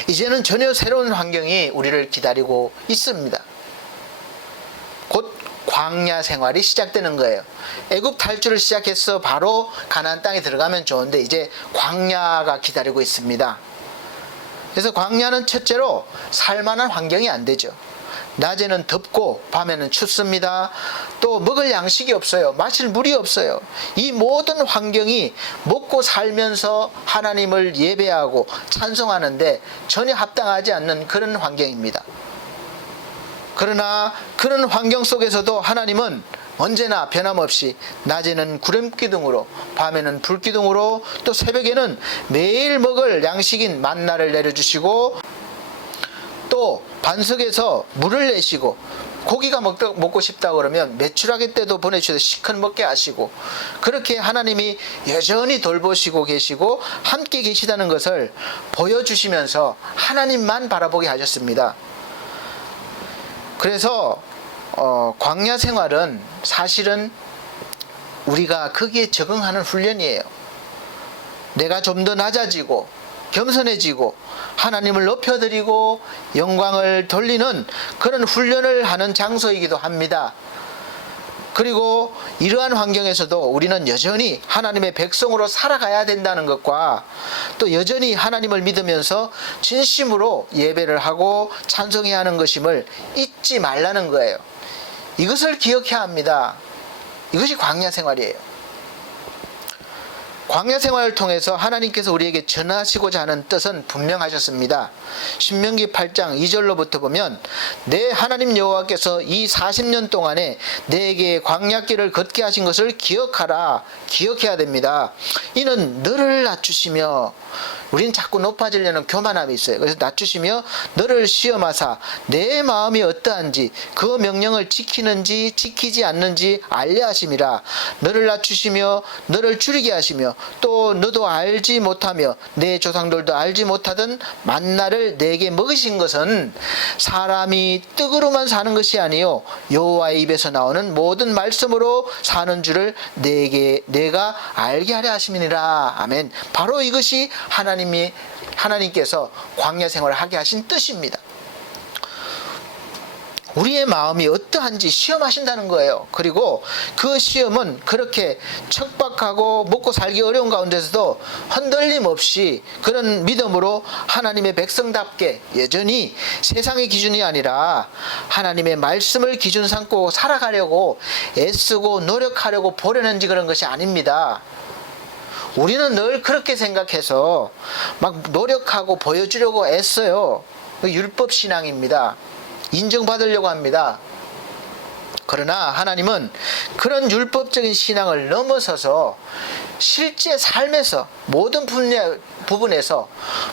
이제는 전혀 새로운 환경이 우리를 기다리고 있습니다. 곧 광야 생활이 시작되는 거예요. 애굽 탈출을 시작해서 바로 가나안 땅에 들어가면 좋은데 이제 광야가 기다리고 있습니다. 그래서 광야는 첫째로 살만한 환경이 안 되죠. 낮에는 덥고 밤에는 춥습니다. 또 먹을 양식이 없어요. 마실 물이 없어요. 이 모든 환경이 먹고 살면서 하나님을 예배하고 찬송하는데 전혀 합당하지 않는 그런 환경입니다. 그러나 그런 환경 속에서도 하나님은 언제나 변함없이 낮에는 구름기둥으로, 밤에는 불기둥으로, 또 새벽에는 매일 먹을 양식인 만나를 내려주시고 또 반석에서 물을 내시고 고기가 먹고 싶다 그러면 메추라기 때도 보내주셔서 시컷 먹게 하시고 그렇게 하나님이 여전히 돌보시고 계시고 함께 계시다는 것을 보여주시면서 하나님만 바라보게 하셨습니다. 그래서 광야 생활은 사실은 우리가 거기에 적응하는 훈련이에요. 내가 좀 더 낮아지고 겸손해지고 하나님을 높여드리고 영광을 돌리는 그런 훈련을 하는 장소이기도 합니다. 그리고 이러한 환경에서도 우리는 여전히 하나님의 백성으로 살아가야 된다는 것과 또 여전히 하나님을 믿으면서 진심으로 예배를 하고 찬송해야 하는 것임을 잊지 말라는 거예요. 이것을 기억해야 합니다. 이것이 광야 생활이에요. 광야 생활을 통해서 하나님께서 우리에게 전하시고자 하는 뜻은 분명하셨습니다. 신명기 8장 2절로부터 보면 내 하나님 여호와께서 이 40년 동안에 내게 광야길을 걷게 하신 것을 기억하라. 기억해야 됩니다. 이는 너를 낮추시며, 우리는 자꾸 높아지려는 교만함이 있어요. 그래서 낮추시며 너를 시험하사 내 마음이 어떠한지 그 명령을 지키는지 지키지 않는지 알려 하심이라. 너를 낮추시며 너를 줄이게 하시며 또 너도 알지 못하며 내 조상들도 알지 못하던 만나를 내게 먹으신 것은 사람이 떡으로만 사는 것이 아니요 여호와의 입에서 나오는 모든 말씀으로 사는 줄을 내가 알게 하려 하심이니라. 아멘. 바로 이것이 하나님이 하나님께서 광야 생활을 하게 하신 뜻입니다. 우리의 마음이 어떠한지 시험하신다는 거예요. 그리고 그 시험은 그렇게 척박하고 먹고 살기 어려운 가운데서도 흔들림 없이 그런 믿음으로 하나님의 백성답게 여전히 세상의 기준이 아니라 하나님의 말씀을 기준 삼고 살아가려고 애쓰고 노력하려고 보려는지 그런 것이 아닙니다. 우리는 늘 그렇게 생각해서 막 노력하고 보여주려고 애써요. 율법 신앙입니다. 인정받으려고 합니다. 그러나 하나님은 그런 율법적인 신앙을 넘어서서 실제 삶에서 모든 부분에서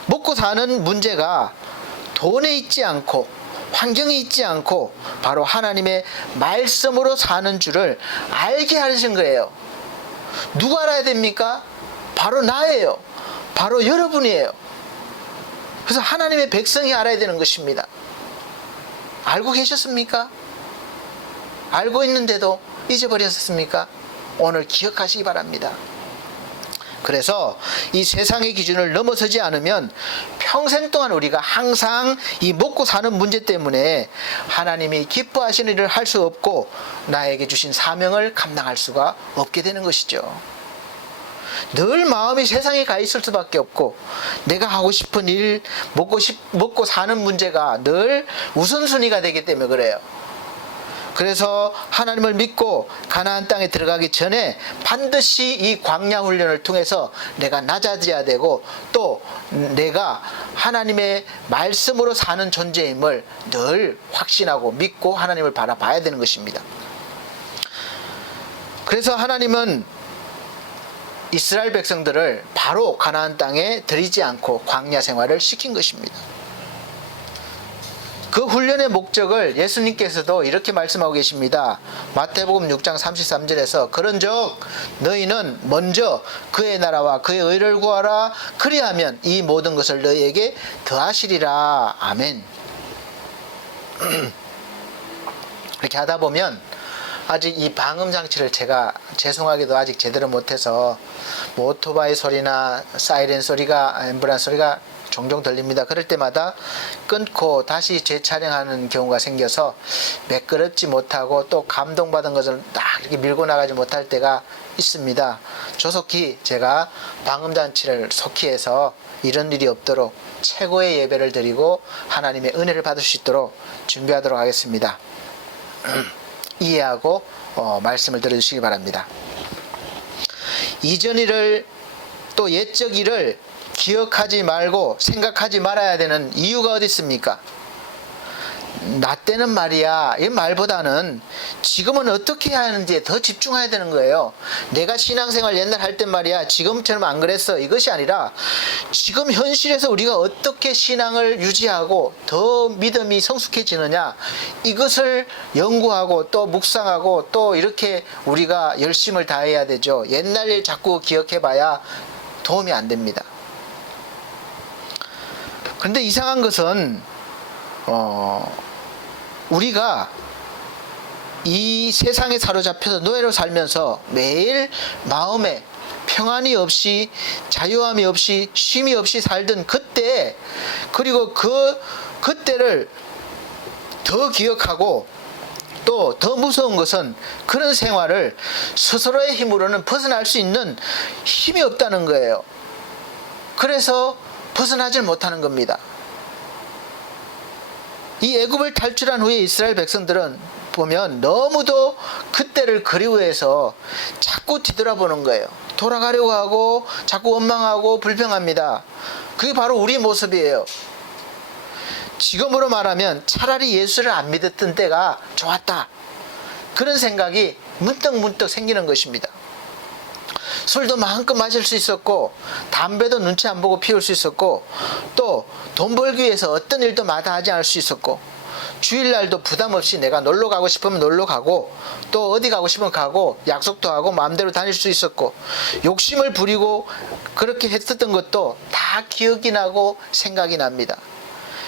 먹고 사는 문제가 돈에 있지 않고 환경에 있지 않고 바로 하나님의 말씀으로 사는 줄을 알게 하신 거예요. 누가 알아야 됩니까? 바로 나예요. 바로 여러분이에요. 그래서 하나님의 백성이 알아야 되는 것입니다. 알고 계셨습니까? 알고 있는데도 잊어버렸습니까? 오늘 기억하시기 바랍니다. 그래서 이 세상의 기준을 넘어서지 않으면 평생 동안 우리가 항상 이 먹고 사는 문제 때문에 하나님이 기뻐하시는 일을 할 수 없고 나에게 주신 사명을 감당할 수가 없게 되는 것이죠. 늘 마음이 세상에 가 있을 수밖에 없고 내가 하고 싶은 일, 먹고 사는 문제가 늘 우선순위가 되기 때문에 그래요. 그래서 하나님을 믿고 가나안 땅에 들어가기 전에 반드시 이 광야 훈련을 통해서 내가 낮아져야 되고 또 내가 하나님의 말씀으로 사는 존재임을 늘 확신하고 믿고 하나님을 바라봐야 되는 것입니다. 그래서 하나님은 이스라엘 백성들을 바로 가나안 땅에 들이지 않고 광야 생활을 시킨 것입니다. 그 훈련의 목적을 예수님께서도 이렇게 말씀하고 계십니다. 마태복음 6장 33절에서 그런즉 너희는 먼저 그의 나라와 그의 의를 구하라. 그리하면 이 모든 것을 너희에게 더하시리라. 아멘. 이렇게 하다 보면 아직 이 방음 장치를 제가 죄송하게도 아직 제대로 못해서 뭐 오토바이 소리나 사이렌 소리가 앰뷸런스 소리가 종종 들립니다. 그럴 때마다 끊고 다시 재촬영하는 경우가 생겨서 매끄럽지 못하고 또 감동받은 것을 딱 이렇게 밀고 나가지 못할 때가 있습니다. 조속히 제가 방음 장치를 속히 해서 이런 일이 없도록 최고의 예배를 드리고 하나님의 은혜를 받을 수 있도록 준비하도록 하겠습니다. 이해하고 말씀을 들어주시기 바랍니다. 이전 일을 또 옛적 일을 기억하지 말고 생각하지 말아야 되는 이유가 어디 있습니까? 나 때는 말이야 이 말보다는 지금은 어떻게 해야 하는지에 더 집중해야 되는 거예요. 내가 신앙생활 옛날 할 땐 말이야 지금처럼 안 그랬어 이것이 아니라 지금 현실에서 우리가 어떻게 신앙을 유지하고 더 믿음이 성숙해지느냐 이것을 연구하고 또 묵상하고 또 이렇게 우리가 열심을 다해야 되죠. 옛날 일 자꾸 기억해봐야 도움이 안 됩니다. 그런데 이상한 것은 우리가 이 세상에 사로잡혀서 노예로 살면서 매일 마음에 평안이 없이 자유함이 없이 쉼이 없이 살던 그때 그리고 그때를 더 기억하고 또 더 무서운 것은 그런 생활을 스스로의 힘으로는 벗어날 수 있는 힘이 없다는 거예요. 그래서 벗어나질 못하는 겁니다. 이 애굽을 탈출한 후에 이스라엘 백성들은 보면 너무도 그때를 그리워해서 자꾸 뒤돌아보는 거예요. 돌아가려고 하고 자꾸 원망하고 불평합니다. 그게 바로 우리 모습이에요. 지금으로 말하면 차라리 예수를 안 믿었던 때가 좋았다. 그런 생각이 문득문득 생기는 것입니다. 술도 마음껏 마실 수 있었고 담배도 눈치 안 보고 피울 수 있었고 또 돈 벌기 위해서 어떤 일도 마다하지 않을 수 있었고 주일날도 부담 없이 내가 놀러 가고 싶으면 놀러 가고 또 어디 가고 싶으면 가고 약속도 하고 마음대로 다닐 수 있었고 욕심을 부리고 그렇게 했었던 것도 다 기억이 나고 생각이 납니다.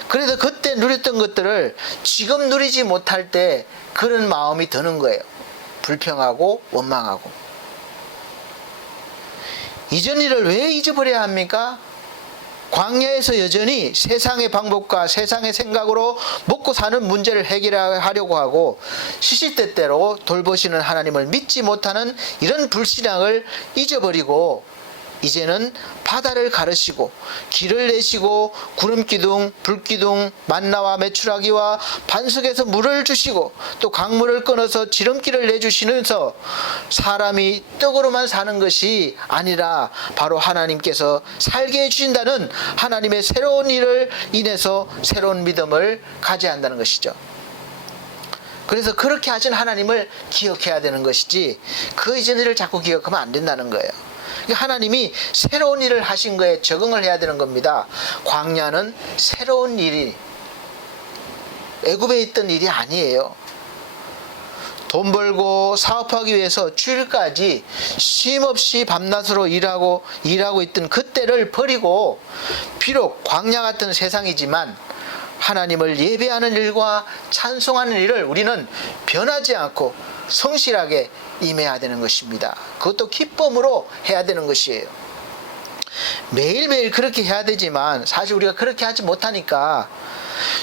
그래서 그때 누렸던 것들을 지금 누리지 못할 때 그런 마음이 드는 거예요. 불평하고 원망하고. 이전 일을 왜 잊어버려야 합니까? 광야에서 여전히 세상의 방법과 세상의 생각으로 먹고 사는 문제를 해결하려고 하고 시시때때로 돌보시는 하나님을 믿지 못하는 이런 불신앙을 잊어버리고 이제는 바다를 가르시고 길을 내시고 구름기둥, 불기둥, 만나와 메추라기와 반석에서 물을 주시고 또 강물을 끊어서 지름길을 내주시면서 사람이 떡으로만 사는 것이 아니라 바로 하나님께서 살게 해주신다는 하나님의 새로운 일을 인해서 새로운 믿음을 가져야 한다는 것이죠. 그래서 그렇게 하신 하나님을 기억해야 되는 것이지 그 이전 일을 자꾸 기억하면 안 된다는 거예요. 하나님이 새로운 일을 하신 거에 적응을 해야 되는 겁니다. 광야는 새로운 일이 애굽에 있던 일이 아니에요. 돈 벌고 사업하기 위해서 주일까지 쉼없이 밤낮으로 일하고 있던 그때를 버리고 비록 광야 같은 세상이지만 하나님을 예배하는 일과 찬송하는 일을 우리는 변하지 않고 성실하게 임해야 되는 것입니다. 그것도 기쁨으로 해야 되는 것이에요. 매일매일 그렇게 해야 되지만 사실 우리가 그렇게 하지 못하니까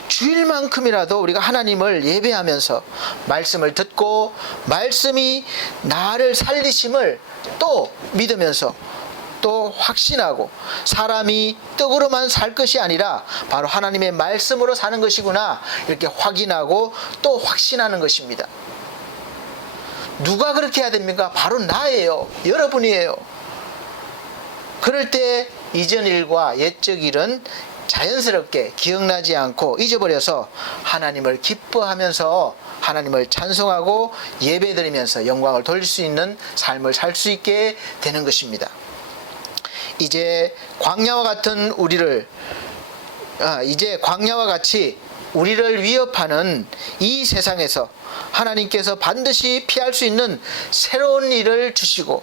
주일만큼이라도 우리가 하나님을 예배하면서 말씀을 듣고 말씀이 나를 살리심을 또 믿으면서 또 확신하고 사람이 떡으로만 살 것이 아니라 바로 하나님의 말씀으로 사는 것이구나 이렇게 확인하고 또 확신하는 것입니다. 누가 그렇게 해야 됩니까? 바로 나예요. 여러분이에요. 그럴 때 이전 일과 옛적 일은 자연스럽게 기억나지 않고 잊어버려서 하나님을 기뻐하면서 하나님을 찬송하고 예배드리면서 영광을 돌릴 수 있는 삶을 살 수 있게 되는 것입니다. 이제 광야와 같이 우리를 위협하는 이 세상에서 하나님께서 반드시 피할 수 있는 새로운 일을 주시고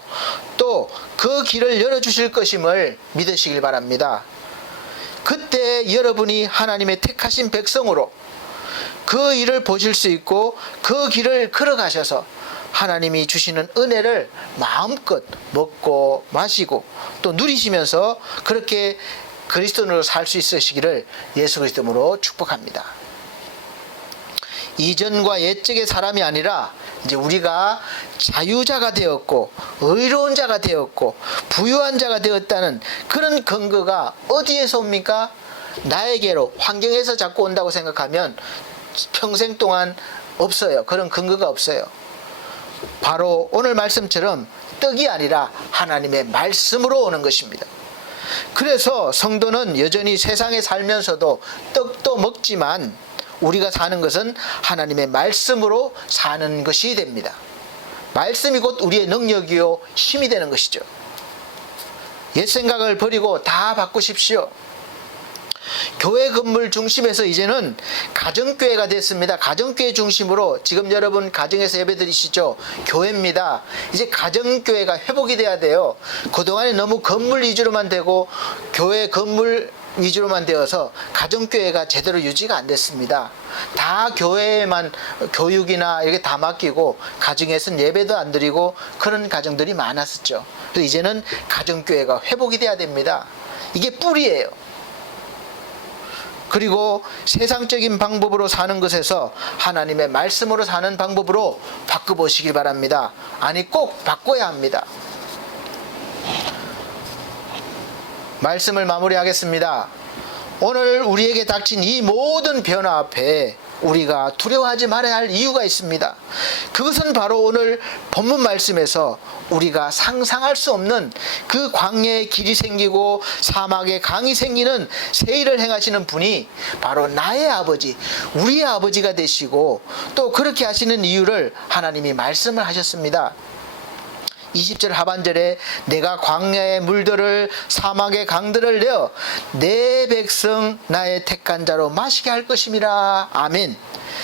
또 그 길을 열어주실 것임을 믿으시길 바랍니다. 그때 여러분이 하나님의 택하신 백성으로 그 일을 보실 수 있고 그 길을 걸어가셔서 하나님이 주시는 은혜를 마음껏 먹고 마시고 또 누리시면서 그렇게 그리스도인으로 살 수 있으시기를 예수 그리스도로 축복합니다. 이전과 옛적의 사람이 아니라 이제 우리가 자유자가 되었고 의로운 자가 되었고 부유한 자가 되었다는 그런 근거가 어디에서 옵니까? 나에게로 환경에서 자꾸 온다고 생각하면 평생 동안 없어요. 그런 근거가 없어요. 바로 오늘 말씀처럼 떡이 아니라 하나님의 말씀으로 오는 것입니다. 그래서 성도는 여전히 세상에 살면서도 떡도 먹지만 우리가 사는 것은 하나님의 말씀으로 사는 것이 됩니다. 말씀이 곧 우리의 능력이요 힘이 되는 것이죠. 옛 생각을 버리고 다 바꾸십시오. 교회 건물 중심에서 이제는 가정교회가 됐습니다. 가정교회 중심으로 지금 여러분 가정에서 예배드리시죠. 교회입니다. 이제 가정교회가 회복이 돼야 돼요. 그동안에 너무 건물 위주로만 되고 교회 건물 위주로만 되어서 가정교회가 제대로 유지가 안 됐습니다. 다 교회에만 교육이나 이렇게 다 맡기고 가정에서는 예배도 안 드리고 그런 가정들이 많았었죠. 그래서 이제는 가정교회가 회복이 돼야 됩니다. 이게 뿌리예요. 그리고 세상적인 방법으로 사는 것에서 하나님의 말씀으로 사는 방법으로 바꿔보시기 바랍니다. 아니 꼭 바꿔야 합니다. 말씀을 마무리하겠습니다. 오늘 우리에게 닥친 이 모든 변화 앞에 우리가 두려워하지 말아야 할 이유가 있습니다. 그것은 바로 오늘 본문 말씀에서 우리가 상상할 수 없는 그 광야에 길이 생기고 사막에 강이 생기는 새 일을 행하시는 분이 바로 나의 아버지, 우리의 아버지가 되시고 또 그렇게 하시는 이유를 하나님이 말씀을 하셨습니다. 20절 하반절에 내가 광야의 물들을 사막의 강들을 내어 내 백성 나의 택한 자로 마시게 할 것임이라. 아멘.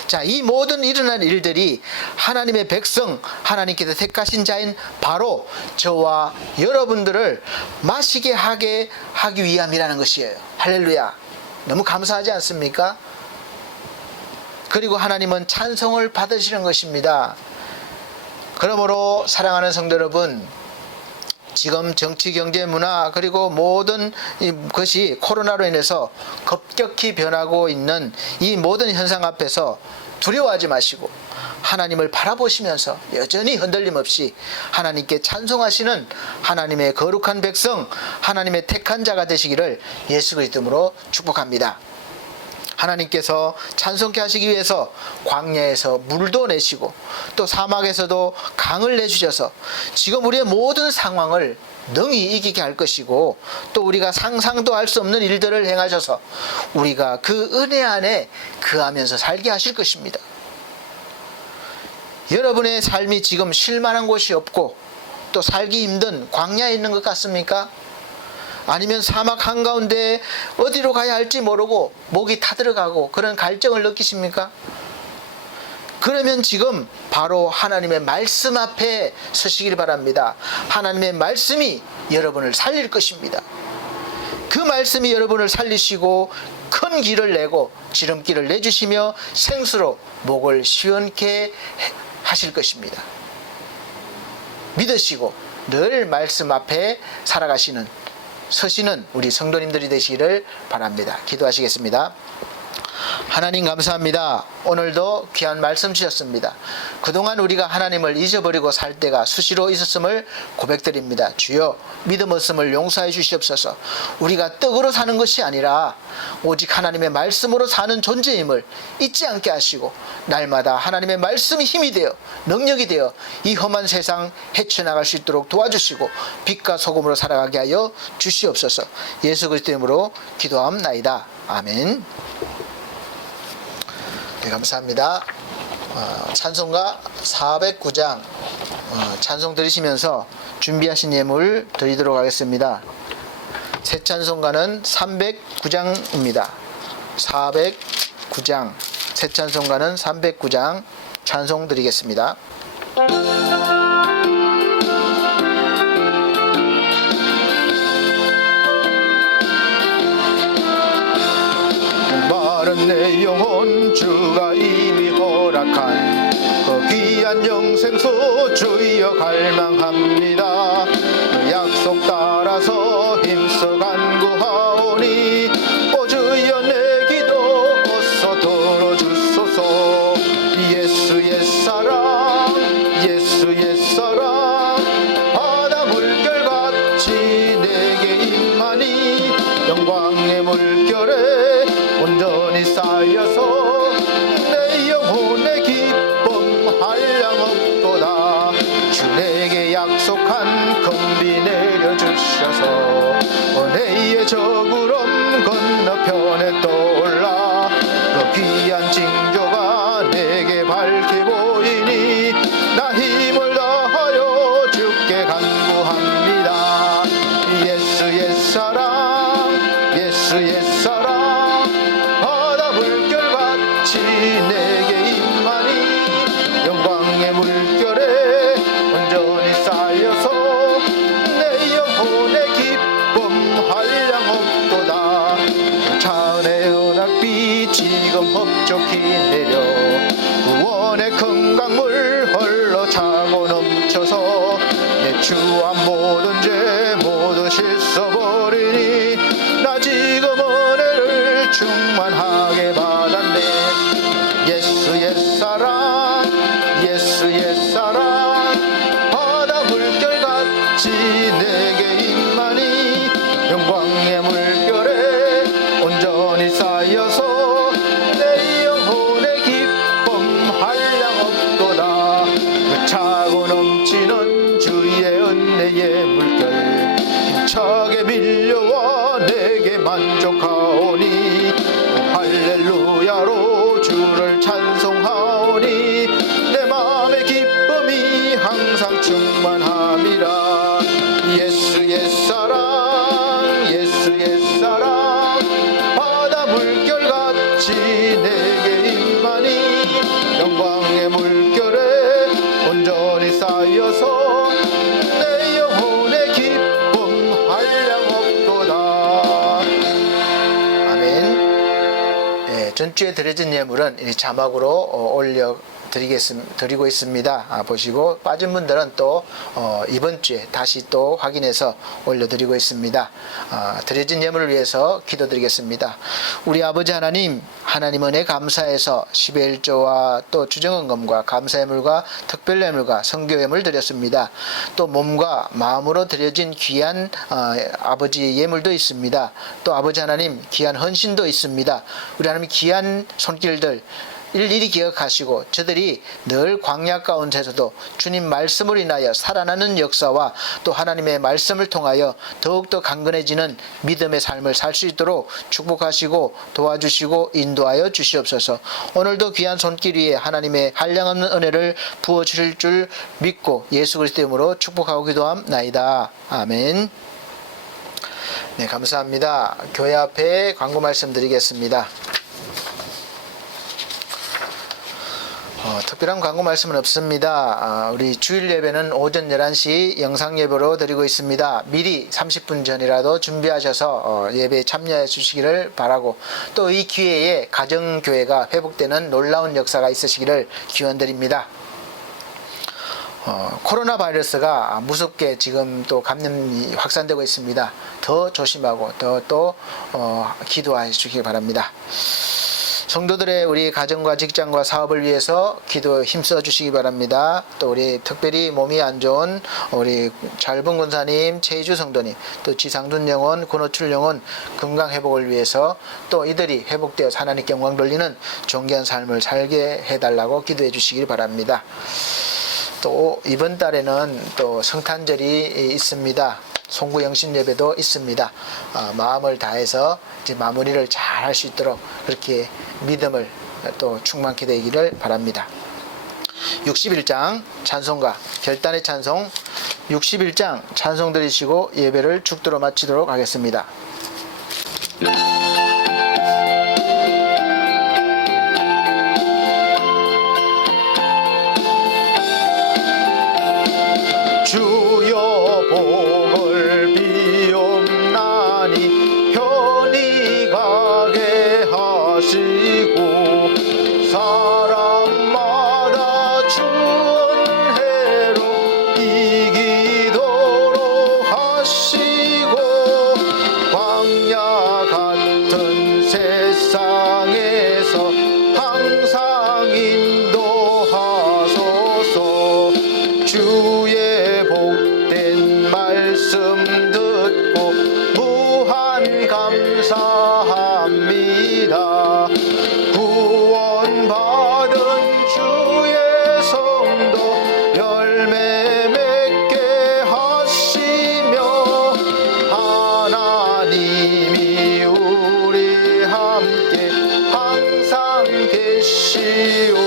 자, 이 모든 일어난 일들이 하나님의 백성, 하나님께서 택하신 자인 바로 저와 여러분들을 마시게 하기 위함이라는 것이에요. 할렐루야. 너무 감사하지 않습니까? 그리고 하나님은 찬송을 받으시는 것입니다. 그러므로 사랑하는 성도 여러분, 지금 정치, 경제, 문화 그리고 모든 것이 코로나로 인해서 급격히 변하고 있는 이 모든 현상 앞에서 두려워하지 마시고 하나님을 바라보시면서 여전히 흔들림 없이 하나님께 찬송하시는 하나님의 거룩한 백성, 하나님의 택한 자가 되시기를 예수 그리스도로 축복합니다. 하나님께서 찬송케 하시기 위해서 광야에서 물도 내시고 또 사막에서도 강을 내주셔서 지금 우리의 모든 상황을 능히 이기게 할 것이고 또 우리가 상상도 할 수 없는 일들을 행하셔서 우리가 그 은혜 안에 거하면서 살게 하실 것입니다. 여러분의 삶이 지금 쉴만한 곳이 없고 또 살기 힘든 광야에 있는 것 같습니까? 아니면 사막 한가운데 어디로 가야 할지 모르고 목이 타들어가고 그런 갈증을 느끼십니까? 그러면 지금 바로 하나님의 말씀 앞에 서시길 바랍니다. 하나님의 말씀이 여러분을 살릴 것입니다. 그 말씀이 여러분을 살리시고 큰 길을 내고 지름길을 내주시며 생수로 목을 시원케 하실 것입니다. 믿으시고 늘 말씀 앞에 살아가시는 서시는 우리 성도님들이 되시기를 바랍니다. 기도하시겠습니다. 하나님 감사합니다. 오늘도 귀한 말씀 주셨습니다. 그동안 우리가 하나님을 잊어버리고 살 때가 수시로 있었음을 고백드립니다. 주여 믿음 없음을 용서해 주시옵소서. 우리가 떡으로 사는 것이 아니라 오직 하나님의 말씀으로 사는 존재임을 잊지 않게 하시고 날마다 하나님의 말씀이 힘이 되어 능력이 되어 이 험한 세상 헤쳐나갈 수 있도록 도와주시고 빛과 소금으로 살아가게 하여 주시옵소서. 예수 그리스도 이름으로 기도함나이다. 아멘. 네, 감사합니다. 찬송가 409장 찬송 들으시면서 준비하신 예물 드리도록 하겠습니다. 새 찬송가는 309장입니다. 409장 새 찬송가는 309장 찬송 드리겠습니다. 마른 내 영혼 주가 이미 허락한 그 귀한 영생수 주여 갈망합니다. 그 약속 따라서 힘써 간구하오니 오 주여 내 기도 어서 들어주소서. 예수 옛사랑 예수 옛사랑 바다 물결같이 내게 임하니 영광의 물결에 온전히 쌓여서 내 영혼의 기쁨 한량없도다. 주 내게 약속한 금비 내려주셔서 은혜의 저구름 건너편에 떠올라 그 귀한 징조가 내게 밝게 보이니 나 힘을 다하여 주께 간구합니다. 예수 옛사랑 예수 옛사랑 내게 임하니 영광의 물결에 온전히 쌓여서 내 영혼의 기쁨 한량없도다. 차은의 은학비 지금 흡족히 내려 구원의 큰 강물 흘러차고 넘쳐서 내 주한 모든 죄 모두 씻어버리니 나 지금 은혜를 충만하게 받았네. 예수 옛사랑 예수 옛사랑 바다 물결같이 내게 임하니 영광의 물결에 온전히 쌓여서 내 영혼의 기쁨 한량없도다. 그 차고 넘치는 주의 은혜의 물결 힘차게 밀려와 내게 만족하오니 할렐루야로 주를 찬송하오니 내 마음의 기쁨이 항상 충만함이라. 예수 옛사랑 예수 옛사랑 바다 물결같이 내게 임하니 영광의 물결에 온전히 쌓여서 내 영혼의 기쁨 한량없도다. 아멘. 전주에 드려진 예물은 이 자막으로 올려 드리고 있습니다. 보시고 빠진 분들은 또 이번 주에 다시 또 확인해서 올려드리고 있습니다. 드려진 예물을 위해서 기도드리겠습니다. 우리 아버지 하나님, 하나님 은혜 감사해서 10의 1조와 또 주정헌금과 감사예물과 특별예물과 성교예물 드렸습니다. 또 몸과 마음으로 드려진 귀한 아버지 예물도 있습니다. 또 아버지 하나님 귀한 헌신도 있습니다. 우리 하나님 귀한 손길들 일일이 기억하시고 저들이 늘 광야 가운데서도 주님 말씀을 인하여 살아나는 역사와 또 하나님의 말씀을 통하여 더욱더 강건해지는 믿음의 삶을 살 수 있도록 축복하시고 도와주시고 인도하여 주시옵소서. 오늘도 귀한 손길 위에 하나님의 한량없는 은혜를 부어주실 줄 믿고 예수 그리스도 이름으로 축복하고 기도함나이다. 아멘. 네, 감사합니다. 교회 앞에 광고 말씀드리겠습니다. 특별한 광고 말씀은 없습니다. 우리 주일 예배는 오전 11시 영상 예배로 드리고 있습니다. 미리 30분 전이라도 준비하셔서 예배에 참여해 주시기를 바라고, 또 이 기회에 가정교회가 회복되는 놀라운 역사가 있으시기를 기원드립니다. 코로나 바이러스가 무섭게 지금 또 감염이 확산되고 있습니다. 더 조심하고 또 기도해 주시기 바랍니다. 성도들의 우리 가정과 직장과 사업을 위해서 기도 힘써 주시기 바랍니다. 또 우리 특별히 몸이 안 좋은 우리 잘분 군사님, 최희주 성도님, 또 지상준 영혼, 권호출 영혼 건강 회복을 위해서 또 이들이 회복되어 하나님께 영광 돌리는 존귀한 삶을 살게 해달라고 기도해 주시기 바랍니다. 또 이번 달에는 또 성탄절이 있습니다. 송구 영신 예배도 있습니다. 마음을 다해서 이제 마무리를 잘 할 수 있도록 그렇게 믿음을 또 충만케 되기를 바랍니다. 61장 찬송가 결단의 찬송 61장 찬송 드리시고 예배를 축도로 마치도록 하겠습니다. 주여 복을 비옵나니 편히 가게 하시고 사람마다 주은혜로 이기도록 하시고 광야 같은 세상에서 항상 인도하소서. 주의 복된 말씀 듣고 무한 감사합니다. 구원받은 주의 성도 열매 맺게 하시며 하나님이 우리 함께 항상 계시옵소서.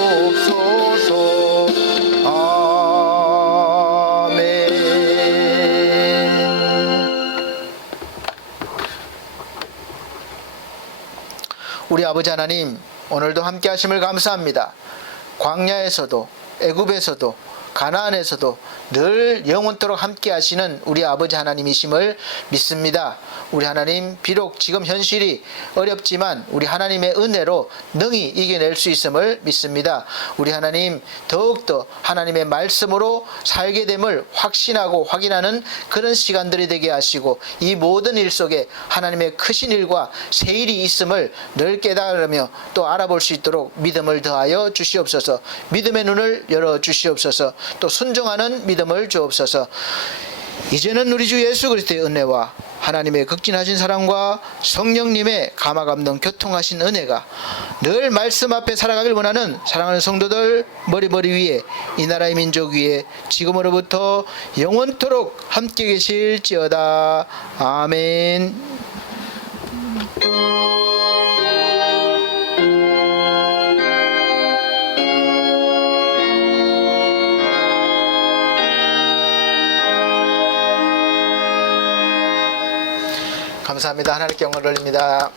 우리 아버지 하나님, 오늘도 함께 하심을 감사합니다. 광야에서도 애굽에서도 가나안에서도 늘 영원토록 함께 하시는 우리 아버지 하나님이심을 믿습니다. 우리 하나님, 비록 지금 현실이 어렵지만 우리 하나님의 은혜로 능히 이겨낼 수 있음을 믿습니다. 우리 하나님, 더욱더 하나님의 말씀으로 살게 됨을 확신하고 확인하는 그런 시간들이 되게 하시고 이 모든 일 속에 하나님의 크신 일과 새 일이 있음을 늘 깨달으며 또 알아볼 수 있도록 믿음을 더하여 주시옵소서. 믿음의 눈을 열어 주시옵소서. 또 순종하는 믿음을 주옵소서. 이제는 우리 주 예수 그리스도의 은혜와 하나님의 극진하신 사랑과 성령님의 감화감동 교통하신 은혜가 늘 말씀 앞에 살아가길 원하는 사랑하는 성도들 머리 위에 이 나라의 민족 위에 지금으로부터 영원토록 함께 계실지어다. 아멘. 감사합니다. 하나님께 영광을 돌립니다.